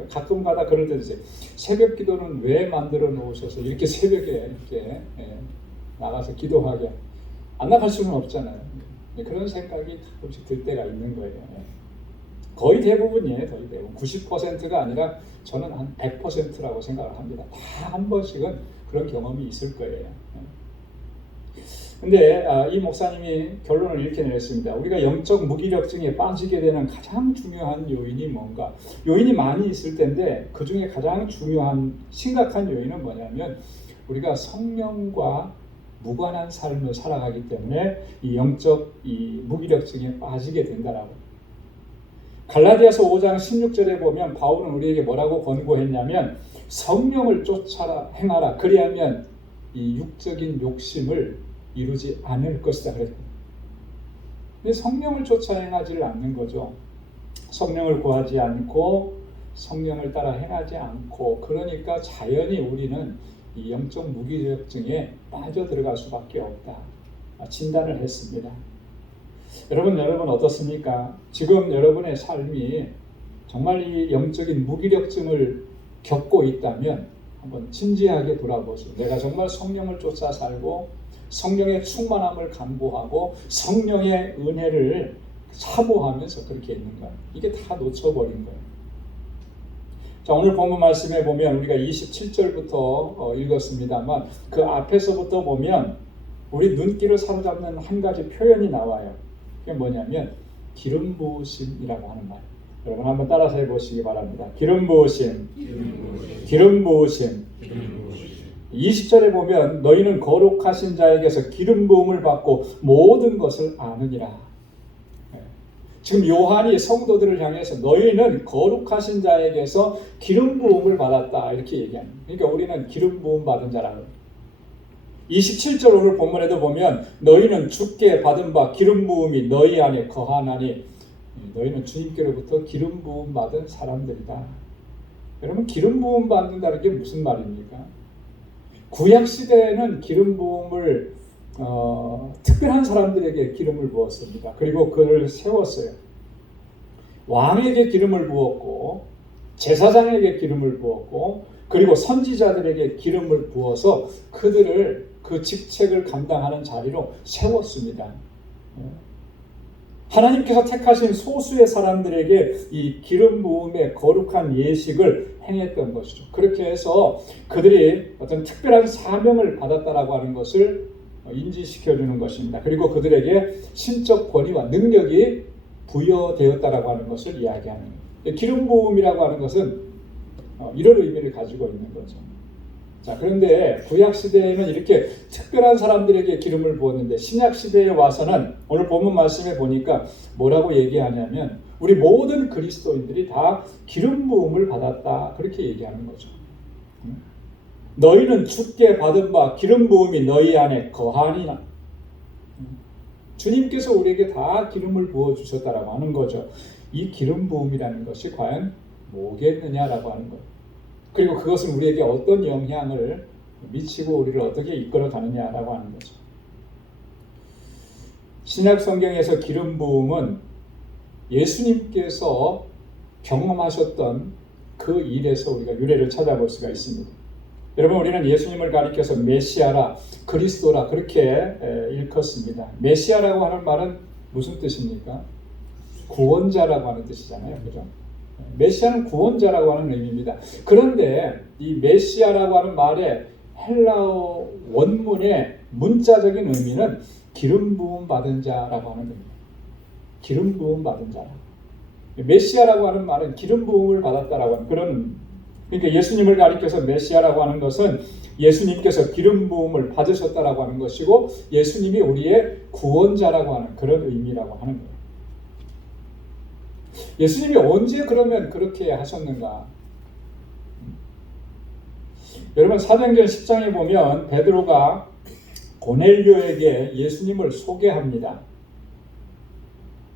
가끔가다 그럴 때도 있어요. 새벽 기도는 왜 만들어 놓으셔서 이렇게 새벽에 이렇게 나가서 기도하게 안 나갈 수는 없잖아요. 그런 생각이 가끔씩 들 때가 있는 거예요. 거의 대부분이에요. 거의 대부분 90%가 아니라 저는 한 100%라고 생각을 합니다. 다 한 번씩은 그런 경험이 있을 거예요. 근데 이 목사님이 결론을 이렇게 내렸습니다. 우리가 영적 무기력증에 빠지게 되는 가장 중요한 요인이 뭔가? 요인이 많이 있을 텐데 그 중에 가장 중요한 심각한 요인은 뭐냐면 우리가 성령과 무관한 삶을 살아가기 때문에 이 영적 이 무기력증에 빠지게 된다라고. 갈라디아서 5장 16절에 보면 바울은 우리에게 뭐라고 권고했냐면 성령을 쫓아라 행하라 그리하면 이 육적인 욕심을 이루지 않을 것이다 그랬거든요. 근데 성령을 쫓아 행하지를 않는 거죠. 성령을 구하지 않고 성령을 따라 행하지 않고 그러니까 자연히 우리는 이 영적 무기력증에 빠져들어갈 수밖에 없다. 진단을 했습니다. 여러분 어떻습니까? 지금 여러분의 삶이 정말 이 영적인 무기력증을 겪고 있다면 한번 진지하게 돌아보세요. 내가 정말 성령을 쫓아 살고 성령의 충만함을 간구하고 성령의 은혜를 사모하면서 그렇게 있는 거예요. 이게 다 놓쳐버린 거예요. 자, 오늘 본문 말씀에 보면 우리가 27절부터 읽었습니다만 그 앞에서부터 보면 우리 눈길을 사로잡는 한 가지 표현이 나와요. 그게 뭐냐면 기름 부으심이라고 하는 말. 여러분 한번 따라서 해보시기 바랍니다. 기름 부으심. 기름 부으심. 20절에 보면 너희는 거룩하신 자에게서 기름 부음을 받고 모든 것을 아느니라. 지금 요한이 성도들을 향해서 너희는 거룩하신 자에게서 기름 부음을 받았다 이렇게 얘기합니다. 그러니까 우리는 기름 부음 받은 자라는 27절 오늘 본문에도 보면 너희는 주께 받은 바 기름 부음이 너희 안에 거하나니 너희는 주님께로부터 기름 부음 받은 사람들이다. 여러분 기름 부음 받는다는 게 무슨 말입니까? 구약 시대에는 기름 부음을 특별한 사람들에게 기름을 부었습니다. 그리고 그를 세웠어요. 왕에게 기름을 부었고 제사장에게 기름을 부었고 그리고 선지자들에게 기름을 부어서 그들을 그 직책을 감당하는 자리로 세웠습니다. 하나님께서 택하신 소수의 사람들에게 이 기름 부음의 거룩한 예식을 행했던 것이죠. 그렇게 해서 그들이 어떤 특별한 사명을 받았다라고 하는 것을 인지시켜주는 것입니다. 그리고 그들에게 신적 권위와 능력이 부여되었다라고 하는 것을 이야기하는 거예요. 기름 부음이라고 하는 것은 이런 의미를 가지고 있는 거죠. 자, 그런데 구약 시대에는 이렇게 특별한 사람들에게 기름을 부었는데 신약 시대에 와서는 오늘 본문 말씀에 보니까 뭐라고 얘기하냐면 우리 모든 그리스도인들이 다 기름 부음을 받았다 그렇게 얘기하는 거죠. 너희는 주께 받은 바 기름 부음이 너희 안에 거하니라. 주님께서 우리에게 다 기름을 부어 주셨다라고 하는 거죠. 이 기름 부음이라는 것이 과연 뭐겠느냐라고 하는 거예요. 그리고 그것은 우리에게 어떤 영향을 미치고 우리를 어떻게 이끌어 가느냐라고 하는 거죠. 신약 성경에서 기름 부음은 예수님께서 경험하셨던 그 일에서 우리가 유래를 찾아볼 수가 있습니다. 여러분, 우리는 예수님을 가리켜서 메시아라, 그리스도라 그렇게 일컫습니다. 메시아라고 하는 말은 무슨 뜻입니까? 구원자라고 하는 뜻이잖아요. 그죠? 메시아는 구원자라고 하는 의미입니다. 그런데 이 메시아라고 하는 말의 헬라어 원문의 문자적인 의미는 기름 부음 받은 자라고 하는 의미입니다. 기름 부음 받은 자. 메시아라고 하는 말은 기름 부음을 받았다라고 하는 그런, 그러니까 예수님을 가리켜서 메시아라고 하는 것은 예수님께서 기름 부음을 받으셨다라고 하는 것이고 예수님이 우리의 구원자라고 하는 그런 의미라고 하는 거예요. 예수님이 언제 그러면 그렇게 하셨는가? 여러분, 사도행전 10장에 보면 베드로가 고넬료에게 예수님을 소개합니다.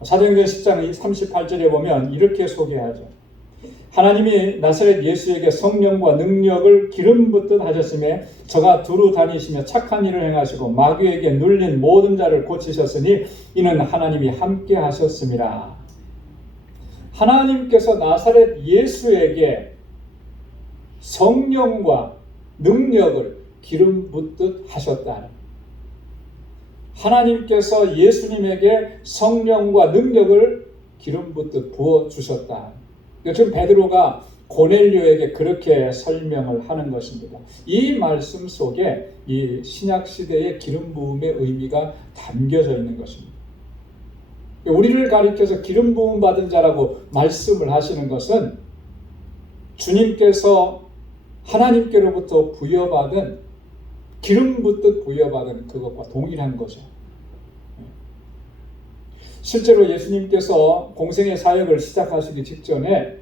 사도행전 10장 38절에 보면 이렇게 소개하죠. 하나님이 나사렛 예수에게 성령과 능력을 기름 붓듯 하셨음에 저가 두루 다니시며 착한 일을 행하시고 마귀에게 눌린 모든 자를 고치셨으니 이는 하나님이 함께 하셨습니다. 하나님께서 나사렛 예수에게 성령과 능력을 기름 붓듯 하셨다. 하나님께서 예수님에게 성령과 능력을 기름 붓듯 부어주셨다. 지금 베드로가 고넬료에게 그렇게 설명을 하는 것입니다. 이 말씀 속에 이 신약시대의 기름 부음의 의미가 담겨져 있는 것입니다. 우리를 가리켜서 기름 부음 받은 자라고 말씀을 하시는 것은 주님께서 하나님께로부터 부여받은 기름 붓듯 부여받은 그것과 동일한 거죠. 실제로 예수님께서 공생의 사역을 시작하시기 직전에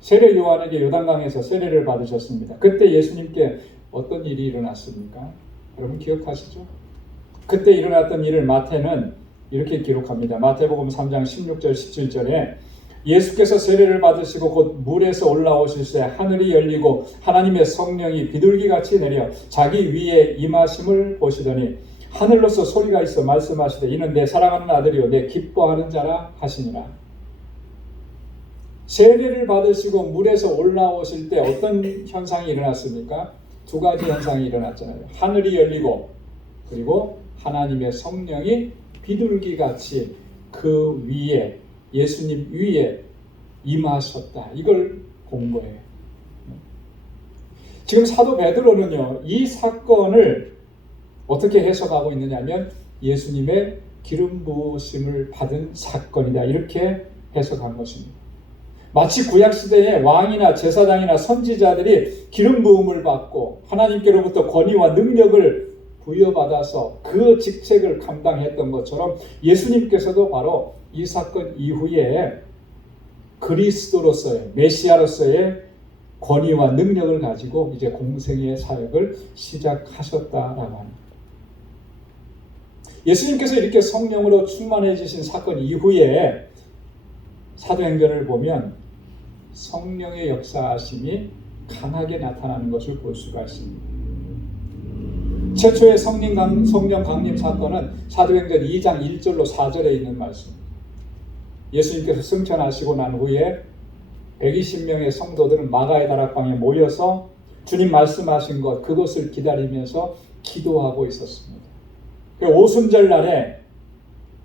세례 요한에게 요단강에서 세례를 받으셨습니다. 그때 예수님께 어떤 일이 일어났습니까? 여러분 기억하시죠? 그때 일어났던 일을 마태는 이렇게 기록합니다. 마태복음 3장 16절 17절에 예수께서 세례를 받으시고 곧 물에서 올라오실 때 하늘이 열리고 하나님의 성령이 비둘기같이 내려 자기 위에 임하심을 보시더니 하늘로서 소리가 있어 말씀하시되 이는 내 사랑하는 아들이요 내 기뻐하는 자라 하시니라. 세례를 받으시고 물에서 올라오실 때 어떤 현상이 일어났습니까? 두 가지 현상이 일어났잖아요. 하늘이 열리고 그리고 하나님의 성령이 비둘기같이 그 위에 예수님 위에 임하셨다. 이걸 본 거예요. 지금 사도 베드로는요, 이 사건을 어떻게 해석하고 있느냐면 예수님의 기름 부으심을 받은 사건이다. 이렇게 해석한 것입니다. 마치 구약시대에 왕이나 제사장이나 선지자들이 기름 부음을 받고 하나님께로부터 권위와 능력을 부여받아서 그 직책을 감당했던 것처럼 예수님께서도 바로 이 사건 이후에 그리스도로서의 메시아로서의 권위와 능력을 가지고 이제 공생의 사역을 시작하셨다라고 합니다. 예수님께서 이렇게 성령으로 충만해지신 사건 이후에 사도행전을 보면 성령의 역사하심이 강하게 나타나는 것을 볼 수가 있습니다. 최초의 성령 강림 사건은 사도행전 2장 1절로 4절에 있는 말씀. 예수님께서 승천하시고 난 후에 120명의 성도들은 마가의 다락방에 모여서 주님 말씀하신 것 그것을 기다리면서 기도하고 있었습니다. 그 오순절 날에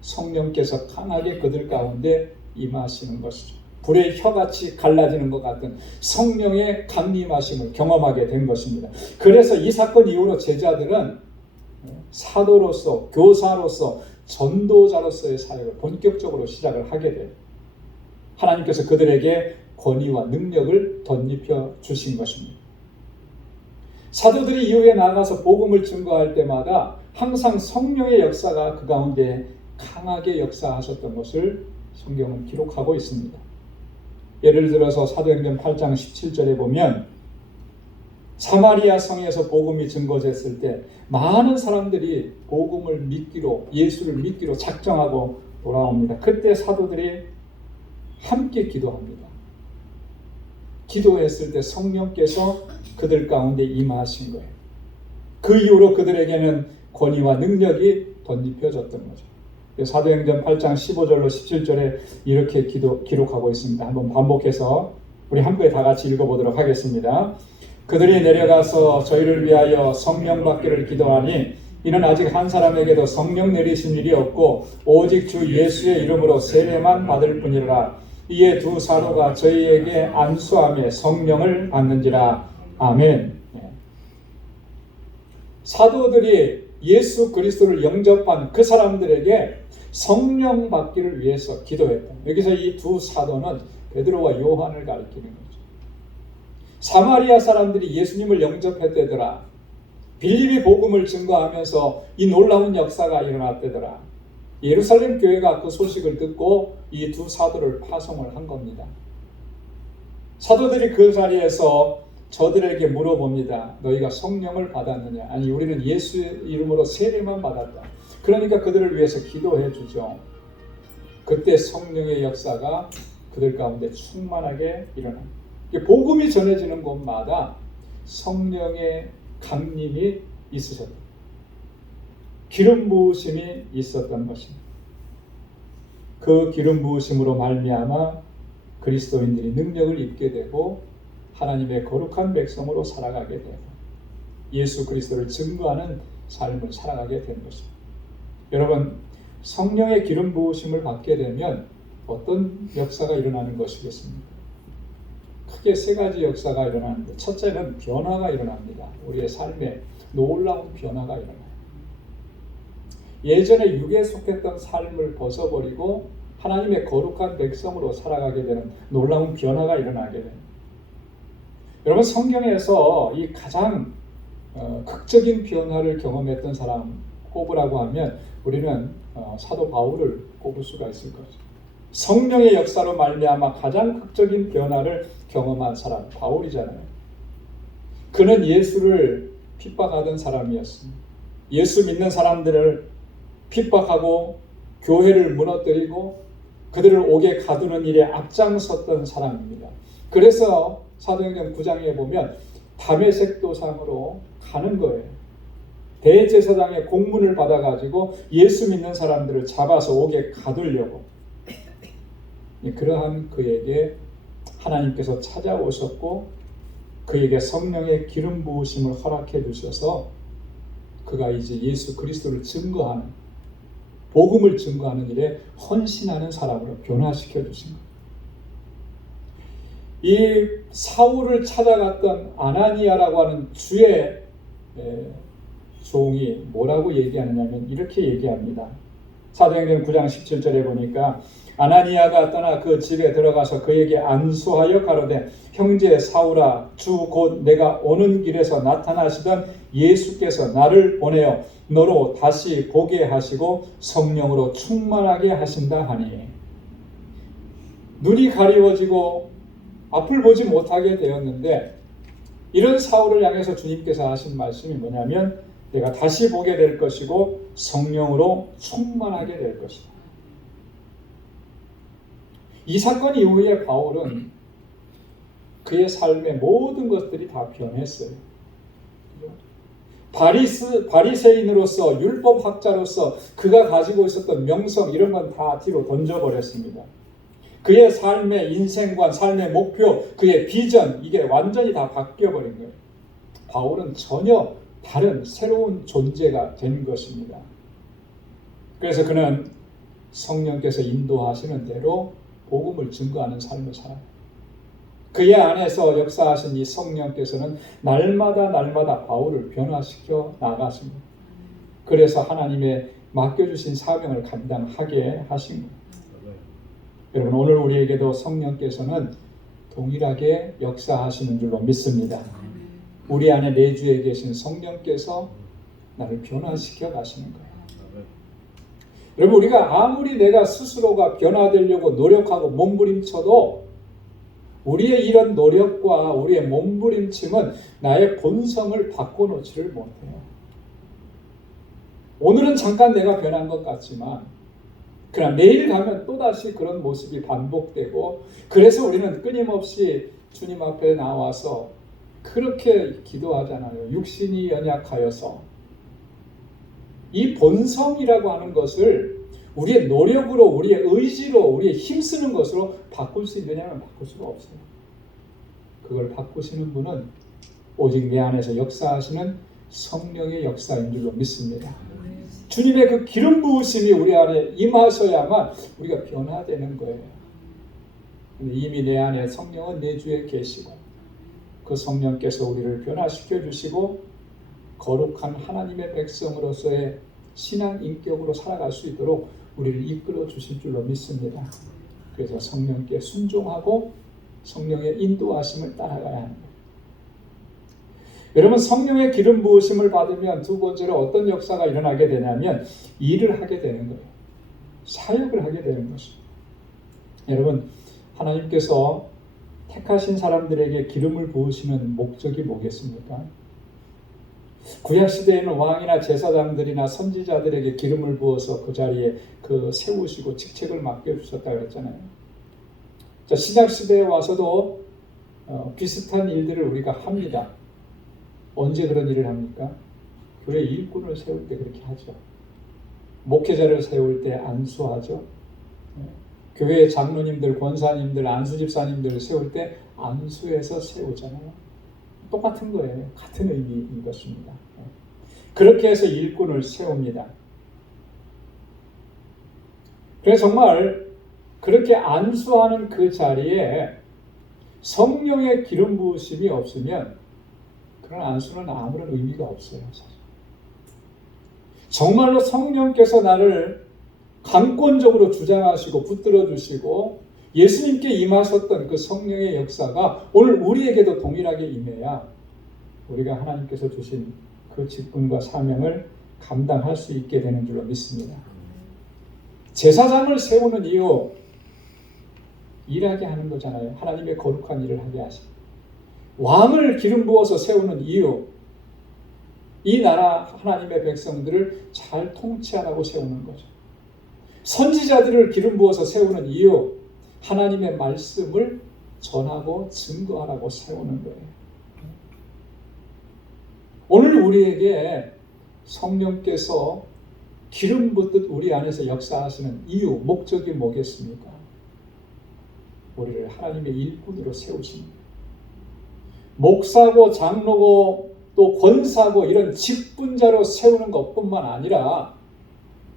성령께서 강하게 그들 가운데 임하시는 것이죠. 불의 혀같이 갈라지는 것 같은 성령의 강림하심을 경험하게 된 것입니다. 그래서 이 사건 이후로 제자들은 사도로서, 교사로서, 전도자로서의 사역을 본격적으로 시작을 하게 돼요. 하나님께서 그들에게 권위와 능력을 덧입혀 주신 것입니다. 사도들이 이후에 나가서 복음을 증거할 때마다 항상 성령의 역사가 그 가운데 강하게 역사하셨던 것을 성경은 기록하고 있습니다. 예를 들어서 사도행전 8장 17절에 보면 사마리아 성에서 복음이 증거됐을 때 많은 사람들이 복음을 믿기로, 예수를 믿기로 작정하고 돌아옵니다. 그때 사도들이 함께 기도합니다. 기도했을 때 성령께서 그들 가운데 임하신 거예요. 그 이후로 그들에게는 권위와 능력이 덧입혀졌던 거죠. 사도행전 8장 15절로 17절에 이렇게 기록하고 있습니다. 한번 반복해서 우리 함께 다 같이 읽어보도록 하겠습니다. 그들이 내려가서 저희를 위하여 성령 받기를 기도하니 이는 아직 한 사람에게도 성령 내리신 일이 없고 오직 주 예수의 이름으로 세례만 받을 뿐이라. 이에 두 사도가 저희에게 안수하며 성령을 받는지라. 아멘. 사도들이 예수 그리스도를 영접한 그 사람들에게 성령 받기를 위해서 기도했다. 여기서 이 두 사도는 베드로와 요한을 가리키는 거죠. 사마리아 사람들이 예수님을 영접했대더라. 빌립이 복음을 증거하면서 이 놀라운 역사가 일어났대더라. 예루살렘 교회가 그 소식을 듣고 이 두 사도를 파송을 한 겁니다. 사도들이 그 자리에서 저들에게 물어봅니다. 너희가 성령을 받았느냐? 아니, 우리는 예수의 이름으로 세례만 받았다. 그러니까 그들을 위해서 기도해 주죠. 그때 성령의 역사가 그들 가운데 충만하게 일어납니다. 복음이 전해지는 곳마다 성령의 강림이 있으셨다. 기름 부으심이 있었던 것입니다. 그 기름 부으심으로 말미암아 그리스도인들이 능력을 입게 되고 하나님의 거룩한 백성으로 살아가게 되고 예수 그리스도를 증거하는 삶을 살아가게 된 것입니다. 여러분, 성령의 기름 부으심을 받게 되면 어떤 역사가 일어나는 것이겠습니까? 크게 세 가지 역사가 일어나는데 첫째는 변화가 일어납니다. 우리의 삶에 놀라운 변화가 일어나요. 예전에 육에 속했던 삶을 벗어버리고 하나님의 거룩한 백성으로 살아가게 되는 놀라운 변화가 일어나게 됩니다. 여러분, 성경에서 이 가장 극적인 변화를 경험했던 사람 꼽으라고 하면 우리는 사도 바울을 꼽을 수가 있을 거죠. 성령의 역사로 말미암아 가장 극적인 변화를 경험한 사람 바울이잖아요. 그는 예수를 핍박하던 사람이었습니다. 예수 믿는 사람들을 핍박하고 교회를 무너뜨리고 그들을 옥에 가두는 일에 앞장섰던 사람입니다. 그래서 사도행전 9장에 보면 다메섹 도상으로 가는 거예요. 대제사장의 공문을 받아가지고 예수 믿는 사람들을 잡아서 옥에 가두려고. 그러한 그에게 하나님께서 찾아오셨고 그에게 성령의 기름 부으심을 허락해 주셔서 그가 이제 예수 그리스도를 증거하는, 복음을 증거하는 일에 헌신하는 사람으로 변화시켜 주신 거예요. 이 사울을 찾아갔던 아나니아라고 하는 주의 종이 뭐라고 얘기하느냐면 이렇게 얘기합니다. 사도행전 9장 17절에 보니까 아나니아가 떠나 그 집에 들어가서 그에게 안수하여 가로되 형제 사울아, 주 곧 내가 오는 길에서 나타나시던 예수께서 나를 보내어 너로 다시 보게 하시고 성령으로 충만하게 하신다 하니. 눈이 가리워지고 앞을 보지 못하게 되었는데 이런 사울을 향해서 주님께서 하신 말씀이 뭐냐면 내가 다시 보게 될 것이고 성령으로 충만하게 될 것이다. 이 사건 이후에 바울은 그의 삶의 모든 것들이 다 변했어요. 바리새인으로서 율법학자로서 그가 가지고 있었던 명성 이런 건 다 뒤로 던져버렸습니다. 그의 삶의 인생관, 삶의 목표, 그의 비전, 이게 완전히 다 바뀌어버린 거예요. 바울은 전혀 다른 새로운 존재가 된 것입니다. 그래서 그는 성령께서 인도하시는 대로 복음을 증거하는 삶을 살아요. 그의 안에서 역사하신 이 성령께서는 날마다 바울을 변화시켜 나가십니다. 그래서 하나님의 맡겨주신 사명을 감당하게 하신 거예요. 여러분, 오늘 우리에게도 성령께서는 동일하게 역사하시는 줄로 믿습니다. 우리 안에 내주에 계신 성령께서 나를 변화시켜 가시는 거예요. 여러분, 우리가 아무리 내가 스스로가 변화되려고 노력하고 몸부림쳐도 우리의 이런 노력과 우리의 몸부림침은 나의 본성을 바꿔놓지를 못해요. 오늘은 잠깐 내가 변한 것 같지만 그러나 내일 가면 또다시 그런 모습이 반복되고, 그래서 우리는 끊임없이 주님 앞에 나와서 그렇게 기도하잖아요. 육신이 연약하여서. 이 본성이라고 하는 것을 우리의 노력으로, 우리의 의지로, 우리의 힘쓰는 것으로 바꿀 수 있느냐면 바꿀 수가 없어요. 그걸 바꾸시는 분은 오직 내 안에서 역사하시는 성령의 역사인 줄로 믿습니다. 주님의 그 기름 부으심이 우리 안에 임하셔야만 우리가 변화되는 거예요. 근데 이미 내 안에 성령은 내 주에 계시고 그 성령께서 우리를 변화시켜 주시고 거룩한 하나님의 백성으로서의 신앙 인격으로 살아갈 수 있도록 우리를 이끌어 주실 줄로 믿습니다. 그래서 성령께 순종하고 성령의 인도하심을 따라가야 합니다. 여러분, 성령의 기름 부으심을 받으면 두 번째로 어떤 역사가 일어나게 되냐면 일을 하게 되는 거예요. 사역을 하게 되는 것입니다. 여러분, 하나님께서 택하신 사람들에게 기름을 부으시는 목적이 뭐겠습니까? 구약시대에는 왕이나 제사장들이나 선지자들에게 기름을 부어서 그 자리에 세우시고 직책을 맡겨주셨다고 했잖아요. 자, 신약시대에 와서도 비슷한 일들을 우리가 합니다. 언제 그런 일을 합니까? 교회 일꾼을 세울 때 그렇게 하죠. 목회자를 세울 때 안수하죠. 교회 장로님들, 권사님들, 안수집사님들을 세울 때 안수해서 세우잖아요. 똑같은 거예요. 같은 의미인 것입니다. 그렇게 해서 일꾼을 세웁니다. 그래서 정말 그렇게 안수하는 그 자리에 성령의 기름 부으심이 없으면 그런 안수는 아무런 의미가 없어요. 사실. 정말로 성령께서 나를 강권적으로 주장하시고 붙들어 주시고 예수님께 임하셨던 그 성령의 역사가 오늘 우리에게도 동일하게 임해야 우리가 하나님께서 주신 그 직분과 사명을 감당할 수 있게 되는 줄로 믿습니다. 제사장을 세우는 이유, 일하게 하는 거잖아요. 하나님의 거룩한 일을 하게 하시고. 왕을 기름 부어서 세우는 이유, 이 나라 하나님의 백성들을 잘 통치하라고 세우는 거죠. 선지자들을 기름 부어서 세우는 이유, 하나님의 말씀을 전하고 증거하라고 세우는 거예요. 오늘 우리에게 성령께서 기름 붓듯 우리 안에서 역사하시는 이유, 목적이 뭐겠습니까? 우리를 하나님의 일꾼으로 세우시는 거예요. 목사고 장로고 또 권사고 이런 직분자로 세우는 것뿐만 아니라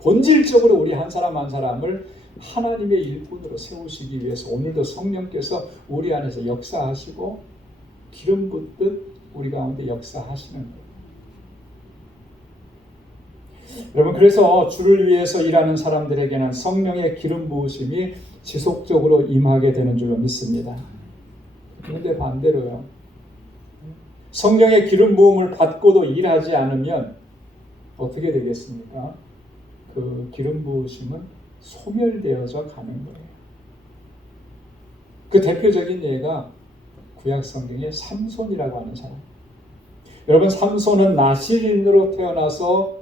본질적으로 우리 한 사람 한 사람을 하나님의 일꾼으로 세우시기 위해서 오늘도 성령께서 우리 안에서 역사하시고 기름 붓듯 우리 가운데 역사하시는 거예요. 여러분, 그래서 주를 위해서 일하는 사람들에게는 성령의 기름 부으심이 지속적으로 임하게 되는 줄로 믿습니다. 그런데 반대로요. 성령의 기름 부음을 받고도 일하지 않으면 어떻게 되겠습니까? 그 기름 부으심은 소멸되어져 가는 거예요. 그 대표적인 예가 구약 성경의 삼손이라고 하는 사람. 여러분, 삼손은 나실인으로 태어나서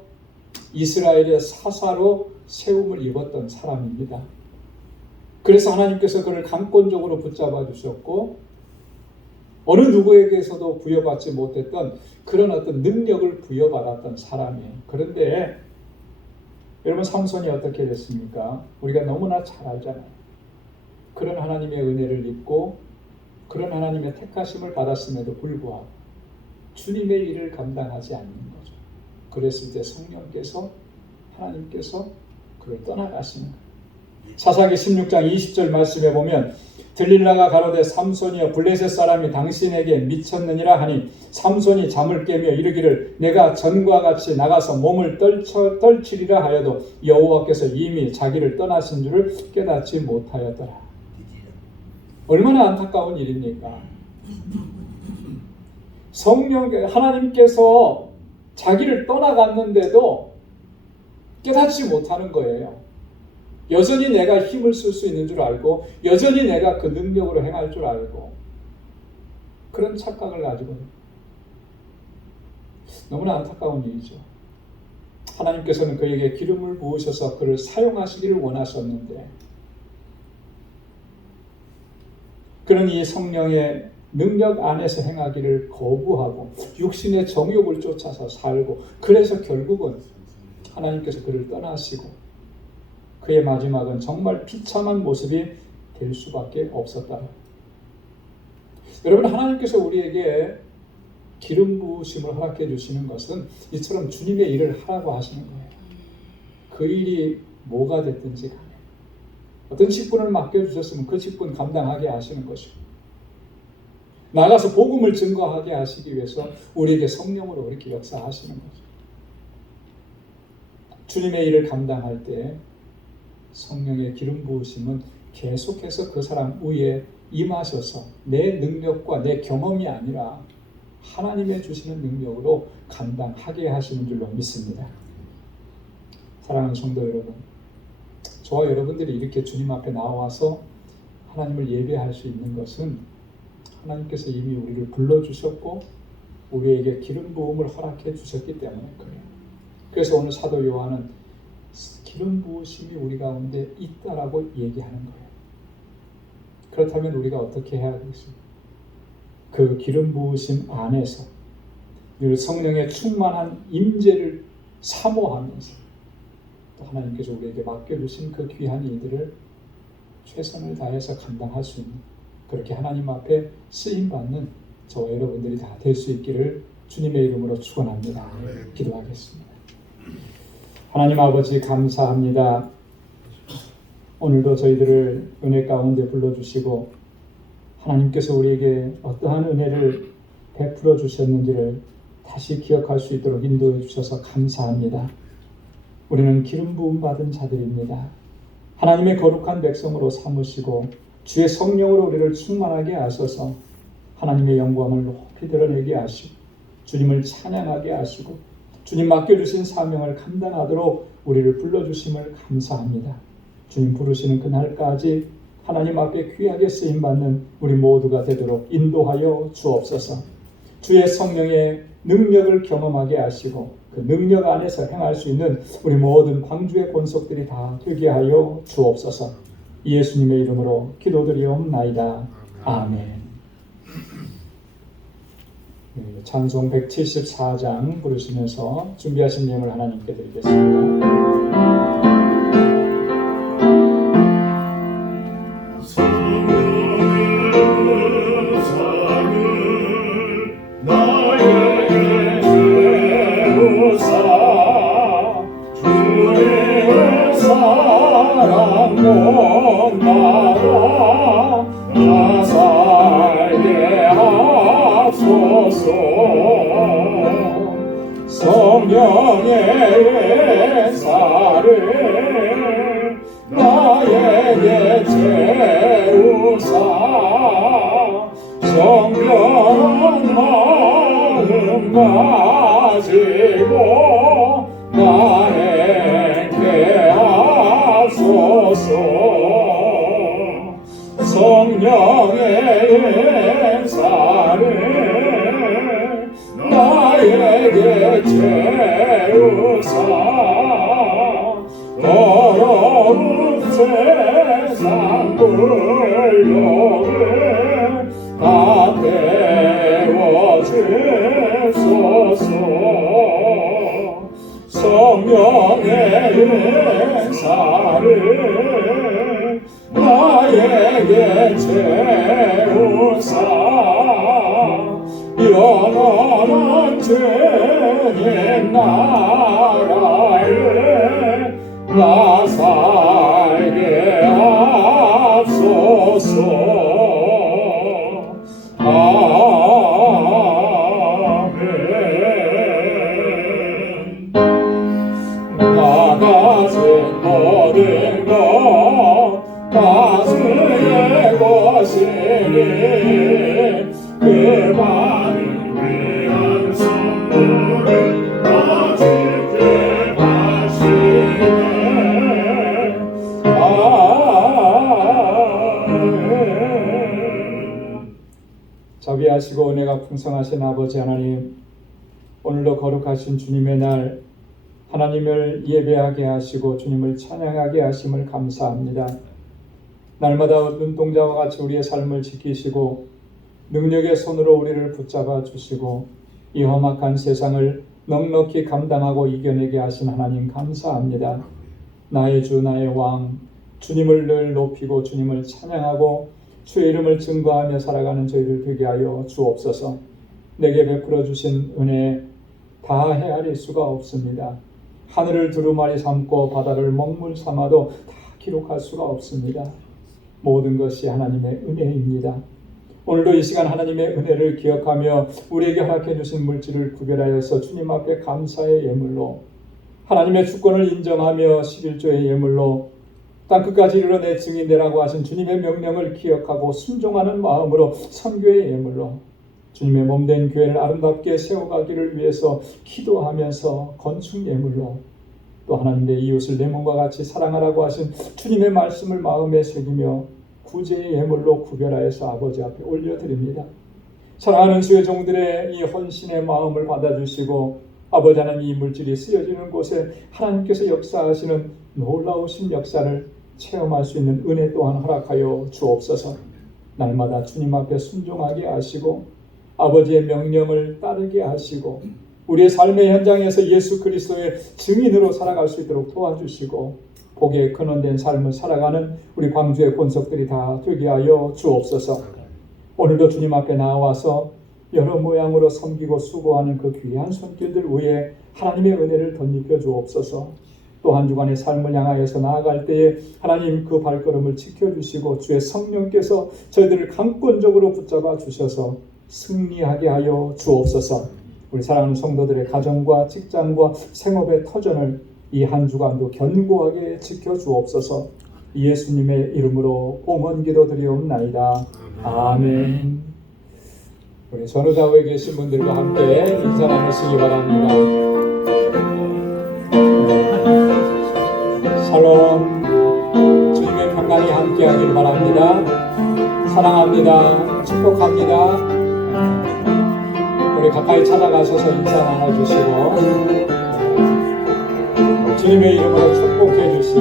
이스라엘의 사사로 세움을 입었던 사람입니다. 그래서 하나님께서 그를 강권적으로 붙잡아 주셨고 어느 누구에게서도 부여받지 못했던 그런 어떤 능력을 부여받았던 사람이에요. 그런데 여러분, 삼손이 어떻게 됐습니까? 우리가 너무나 잘 알잖아요. 그런 하나님의 은혜를 입고 그런 하나님의 택하심을 받았음에도 불구하고 주님의 일을 감당하지 않는 거죠. 그랬을 때 성령께서 하나님께서 그를 떠나가시는 거예요. 사사기 16장 20절 말씀에 보면 들릴라가 가로되 삼손이여 블레셋 사람이 당신에게 미쳤느니라 하니 삼손이 잠을 깨며 이르기를 내가 전과 같이 나가서 몸을 떨치리라 하여도 여호와께서 이미 자기를 떠나신 줄을 깨닫지 못하였더라. 얼마나 안타까운 일입니까? 성령 하나님께서 자기를 떠나갔는데도 깨닫지 못하는 거예요. 여전히 내가 힘을 쓸 수 있는 줄 알고 여전히 내가 그 능력으로 행할 줄 알고 그런 착각을 가지고 너무나 안타까운 일이죠. 하나님께서는 그에게 기름을 부으셔서 그를 사용하시기를 원하셨는데 그는 이 성령의 능력 안에서 행하기를 거부하고 육신의 정욕을 쫓아서 살고 그래서 결국은 하나님께서 그를 떠나시고 그의 마지막은 정말 비참한 모습이 될 수밖에 없었다. 여러분 하나님께서 우리에게 기름 부으심을 허락해 주시는 것은 이처럼 주님의 일을 하라고 하시는 거예요. 그 일이 뭐가 됐든지 간에 어떤 직분을 맡겨주셨으면 그 직분 감당하게 하시는 것이고 나가서 복음을 증거하게 하시기 위해서 우리에게 성령으로 이렇게 역사하시는 거죠. 주님의 일을 감당할 때 성령의 기름 부으심은 계속해서 그 사람 위에 임하셔서 내 능력과 내 경험이 아니라 하나님의 주시는 능력으로 감당하게 하시는 줄로 믿습니다. 사랑하는 성도 여러분, 저와 여러분들이 이렇게 주님 앞에 나와서 하나님을 예배할 수 있는 것은 하나님께서 이미 우리를 불러주셨고 우리에게 기름 부음을 허락해 주셨기 때문에 그래요. 그래서 오늘 사도 요한은 기름 부으심이 우리 가운데 있다라고 얘기하는 거예요. 그렇다면 우리가 어떻게 해야 되겠습니까? 그 기름 부으심 안에서 늘 성령의 충만한 임재를 사모하면서 또 하나님께서 우리에게 맡겨주신 그 귀한 일들을 최선을 다해서 감당할 수 있는 그렇게 하나님 앞에 쓰임받는 저와 여러분들이 다 될 수 있기를 주님의 이름으로 축원합니다. 기도하겠습니다. 하나님 아버지 감사합니다. 오늘도 저희들을 은혜 가운데 불러주시고 하나님께서 우리에게 어떠한 은혜를 베풀어 주셨는지를 다시 기억할 수 있도록 인도해 주셔서 감사합니다. 우리는 기름 부음 받은 자들입니다. 하나님의 거룩한 백성으로 삼으시고 주의 성령으로 우리를 충만하게 하셔서 하나님의 영광을 높이 드러내게 하시고 주님을 찬양하게 하시고 주님 맡겨주신 사명을 감당하도록 우리를 불러주심을 감사합니다. 주님 부르시는 그날까지 하나님 앞에 귀하게 쓰임받는 우리 모두가 되도록 인도하여 주옵소서. 주의 성령의 능력을 경험하게 하시고 그 능력 안에서 행할 수 있는 우리 모든 광주의 권속들이 다 되게 하여 주옵소서. 예수님의 이름으로 기도드리옵나이다. 아멘. 찬송 174장 부르시면서 준비하신 내용을 하나님께 드리겠습니다. 성령의 은사를 나에게 채우사 정결한 마음 가지고 나에게 하소서. 성령의 은사를 나에게 채우사 더러운 세상 불력을 다 태워주소서. 성령의 은사를 나에게 영원한 주님 나라에 나 살게 하소서. 아멘. 나 가진 모든 것 다 주의 것이니 그 받은 귀한 선물을 다 주께 하시네. 아멘. 자비하시고 은혜가 풍성하신 아버지 하나님, 오늘도 거룩하신 주님의 날 하나님을 예배하게 하시고 주님을 찬양하게 하심을 감사합니다. 날마다 눈동자와 같이 우리의 삶을 지키시고 능력의 손으로 우리를 붙잡아 주시고 이 험악한 세상을 넉넉히 감당하고 이겨내게 하신 하나님 감사합니다. 나의 주 나의 왕 주님을 늘 높이고 주님을 찬양하고 주의 이름을 증거하며 살아가는 저희들 되게 하여 주옵소서. 내게 베풀어 주신 은혜 다 헤아릴 수가 없습니다. 하늘을 두루마리 삼고 바다를 먹물 삼아도 다 기록할 수가 없습니다. 모든 것이 하나님의 은혜입니다. 오늘도 이 시간 하나님의 은혜를 기억하며 우리에게 허락해 주신 물질을 구별하여서 주님 앞에 감사의 예물로, 하나님의 주권을 인정하며 11조의 예물로, 땅끝까지 이르러 내 증인되라고 하신 주님의 명령을 기억하고 순종하는 마음으로 선교의 예물로, 주님의 몸된 교회를 아름답게 세워가기를 위해서 기도하면서 건축 예물로, 또 하나님의 이웃을 내 몸과 같이 사랑하라고 하신 주님의 말씀을 마음에 새기며 구제의 예물로 구별하여서 아버지 앞에 올려드립니다. 사랑하는 주의 종들의 이 헌신의 마음을 받아주시고 아버지 하나님, 이 물질이 쓰여지는 곳에 하나님께서 역사하시는 놀라우신 역사를 체험할 수 있는 은혜 또한 허락하여 주옵소서. 날마다 주님 앞에 순종하게 하시고 아버지의 명령을 따르게 하시고 우리의 삶의 현장에서 예수 그리스도의 증인으로 살아갈 수 있도록 도와주시고 복의 근원된 삶을 살아가는 우리 광주의 권속들이 다 되게 하여 주옵소서. 오늘도 주님 앞에 나와서 여러 모양으로 섬기고 수고하는 그 귀한 손길들 위에 하나님의 은혜를 덧입혀 주옵소서. 또 한 주간의 삶을 향하여서 나아갈 때에 하나님 그 발걸음을 지켜주시고 주의 성령께서 저희들을 강권적으로 붙잡아 주셔서 승리하게 하여 주옵소서. 우리 사랑하는 성도들의 가정과 직장과 생업의 터전을 이 한 주간도 견고하게 지켜주옵소서. 예수님의 이름으로 봉헌 기도드리옵나이다. 아멘. 우리 전후좌우에 계신 분들과 함께 인사 나누시기 바랍니다. 샬롬. 주님의 평강이 함께하길 바랍니다. 사랑합니다. 축복합니다. 우리 가까이 찾아가셔서 인사 나눠주시고 주님의 이름으로 축복해 주시고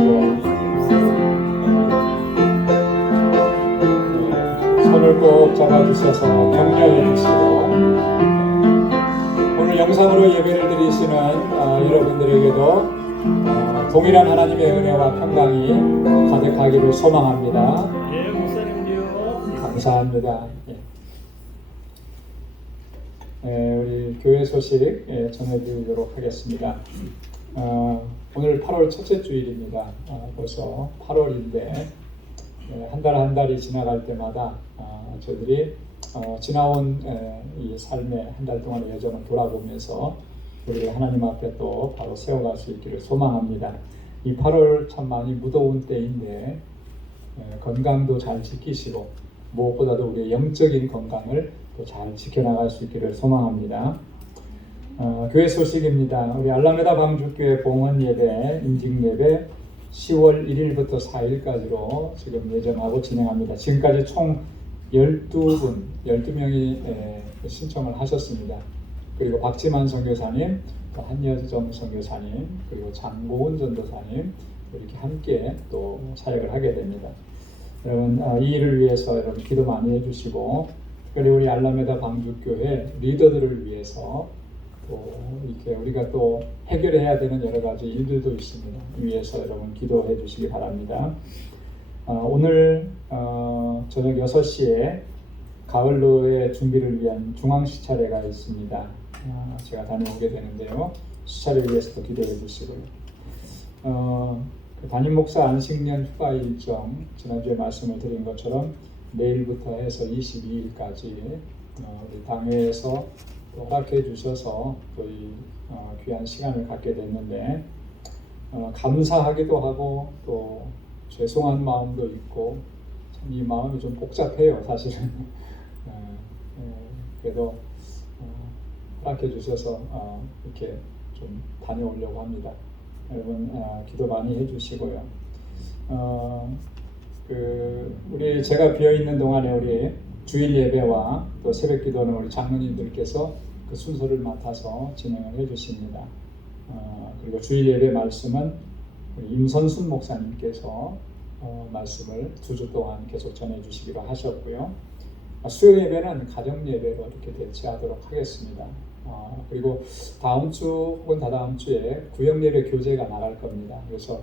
손을 꼭 잡아주셔서 격려해 주시고 오늘 영상으로 예배를 드리시는 여러분들에게도 동일한 하나님의 은혜와 평강이 가득하기를 소망합니다. 예, 목사님도요. 감사합니다. 우리 교회 소식 전해드리도록 하겠습니다. 오늘 8월 첫째 주일입니다. 벌써 8월인데 한 달 한 달이 지나갈 때마다 저희들이 지나온 이 삶의 한 달 동안의 여정을 돌아보면서 우리를 하나님 앞에 또 바로 세워갈 수 있기를 소망합니다. 이 8월 참 많이 무더운 때인데 건강도 잘 지키시고 무엇보다도 우리의 영적인 건강을 또 잘 지켜나갈 수 있기를 소망합니다. 교회 소식입니다. 우리 알라메다 방주교회 봉헌 예배, 인직 예배 10월 1일부터 4일까지로 지금 예정하고 진행합니다. 지금까지 총 12명이 신청을 하셨습니다. 그리고 박지만 선교사님, 또 한여정 선교사님, 그리고 장고은 전도사님 이렇게 함께 또 사역을 하게 됩니다. 여러분 이 일을 위해서 여러분 기도 많이 해주시고, 특별히 우리 알라메다 방주교회 리더들을 위해서 또 이렇게 우리가 또 해결해야 되는 여러 가지 일들도 있습니다. 위해서 여러분 기도해 주시기 바랍니다. 오늘 저녁 6시에 가을로의 준비를 위한 중앙시 차례가 있습니다. 제가 다녀오게 되는데요. 수차례를 위해서도 기도해 주시고요. 그 담임 목사 안식년 휴가 일정 지난주에 말씀을 드린 것처럼 내일부터 해서 22일까지 우리 당회에서 또 허락해 주셔서 또 이 귀한 시간을 갖게 됐는데 감사하기도 하고 또 죄송한 마음도 있고 참 이 마음이 좀 복잡해요 사실은. 그래도 허락해 주셔서 이렇게 좀 다녀오려고 합니다. 여러분 기도 많이 해주시고요. 우리 제가 비어 있는 동안에 우리 주일 예배와 또 새벽 기도는 우리 장로님들께서 그 순서를 맡아서 진행을 해주십니다. 그리고 주일 예배 말씀은 우리 임선순 목사님께서 말씀을 2주 동안 계속 전해주시기로 하셨고요. 수요 예배는 가정 예배로 이렇게 대체하도록 하겠습니다. 그리고 다음 주 혹은 다다음 주에 구역 예배 교재가 나갈 겁니다. 그래서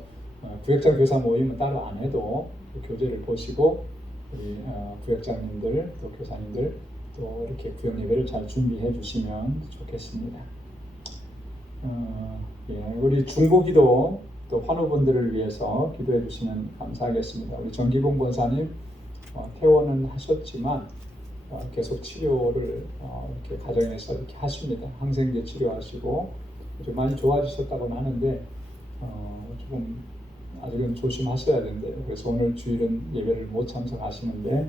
구역장 교사 모임은 따로 안 해도 그 교재를 보시고 우리 구역장님들 또 교사님들 또 이렇게 구역 예배를 잘 준비해 주시면 좋겠습니다. 우리 중보기도 또 환우분들을 위해서 기도해 주시면 감사하겠습니다. 우리 정기봉 권사님 퇴원은 하셨지만 계속 치료를 이렇게 가정에서 이렇게 하십니다. 항생제 치료하시고 좀 많이 좋아지셨다고는 하는데 조금 아직은 조심하셔야 된대요. 그래서 오늘 주일은 예배를 못 참석하시는데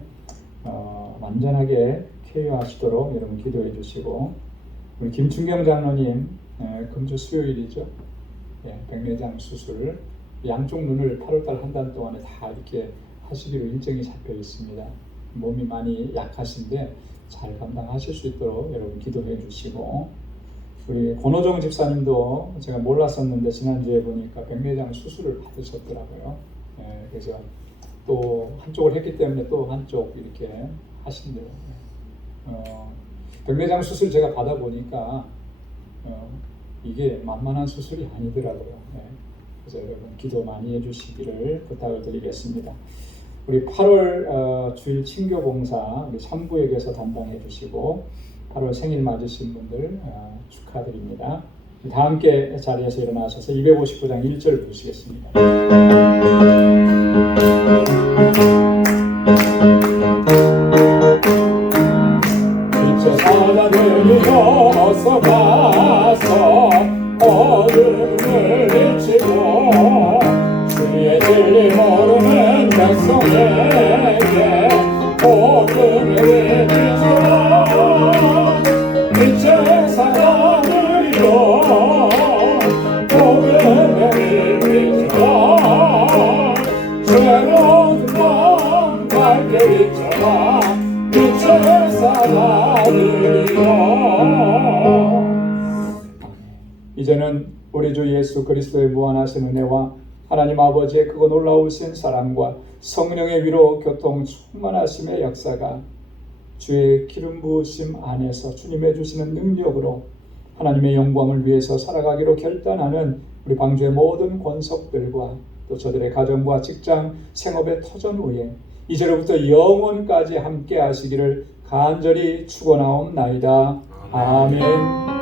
완전하게 쾌유하시도록 여러분 기도해 주시고 우리 김춘경 장로님 금주 수요일이죠. 백내장 수술 양쪽 눈을 8월달 한 달 동안에 다 이렇게 하시기로 일정이 잡혀 있습니다. 몸이 많이 약하신데 잘 감당하실 수 있도록 여러분 기도해 주시고 우리 권호정 집사님도 제가 몰랐었는데 지난주에 보니까 백내장 수술을 받으셨더라고요. 그래서 또 한쪽을 했기 때문에 또 한쪽 이렇게 하신대요. 백내장 수술 제가 받아보니까 이게 만만한 수술이 아니더라고요. 그래서 여러분 기도 많이 해주시기를 부탁을 드리겠습니다. 우리 8월 주일 친교 봉사 우리 3구역에서 담당해 주시고 8월 생일 맞으신 분들 축하드립니다. 다 함께 자리에서 일어나셔서 259장 1절 부르시겠습니다. 빛의 사자들이여 어서 가서 어둠을 비치고 주의 진리 모르는 백성에게 복음을 비춰라. 빛의 사자들이여 복음을 비춰라. 새로운 밤 밝게 비춰라. 빛의 사자들이여. 이제는 우리 주 예수 그리스도의 무한하신 은혜와 하나님 아버지의 크고 놀라우신 사랑과 성령의 위로 교통 충만하심의 역사가 주의 기름 부으심 안에서 주님의 주시는 능력으로 하나님의 영광을 위해서 살아가기로 결단하는 우리 방주의 모든 권속들과 또 저들의 가정과 직장, 생업의 터전 위에 이제로부터 영원까지 함께 하시기를 간절히 축원하옵나이다. 아멘.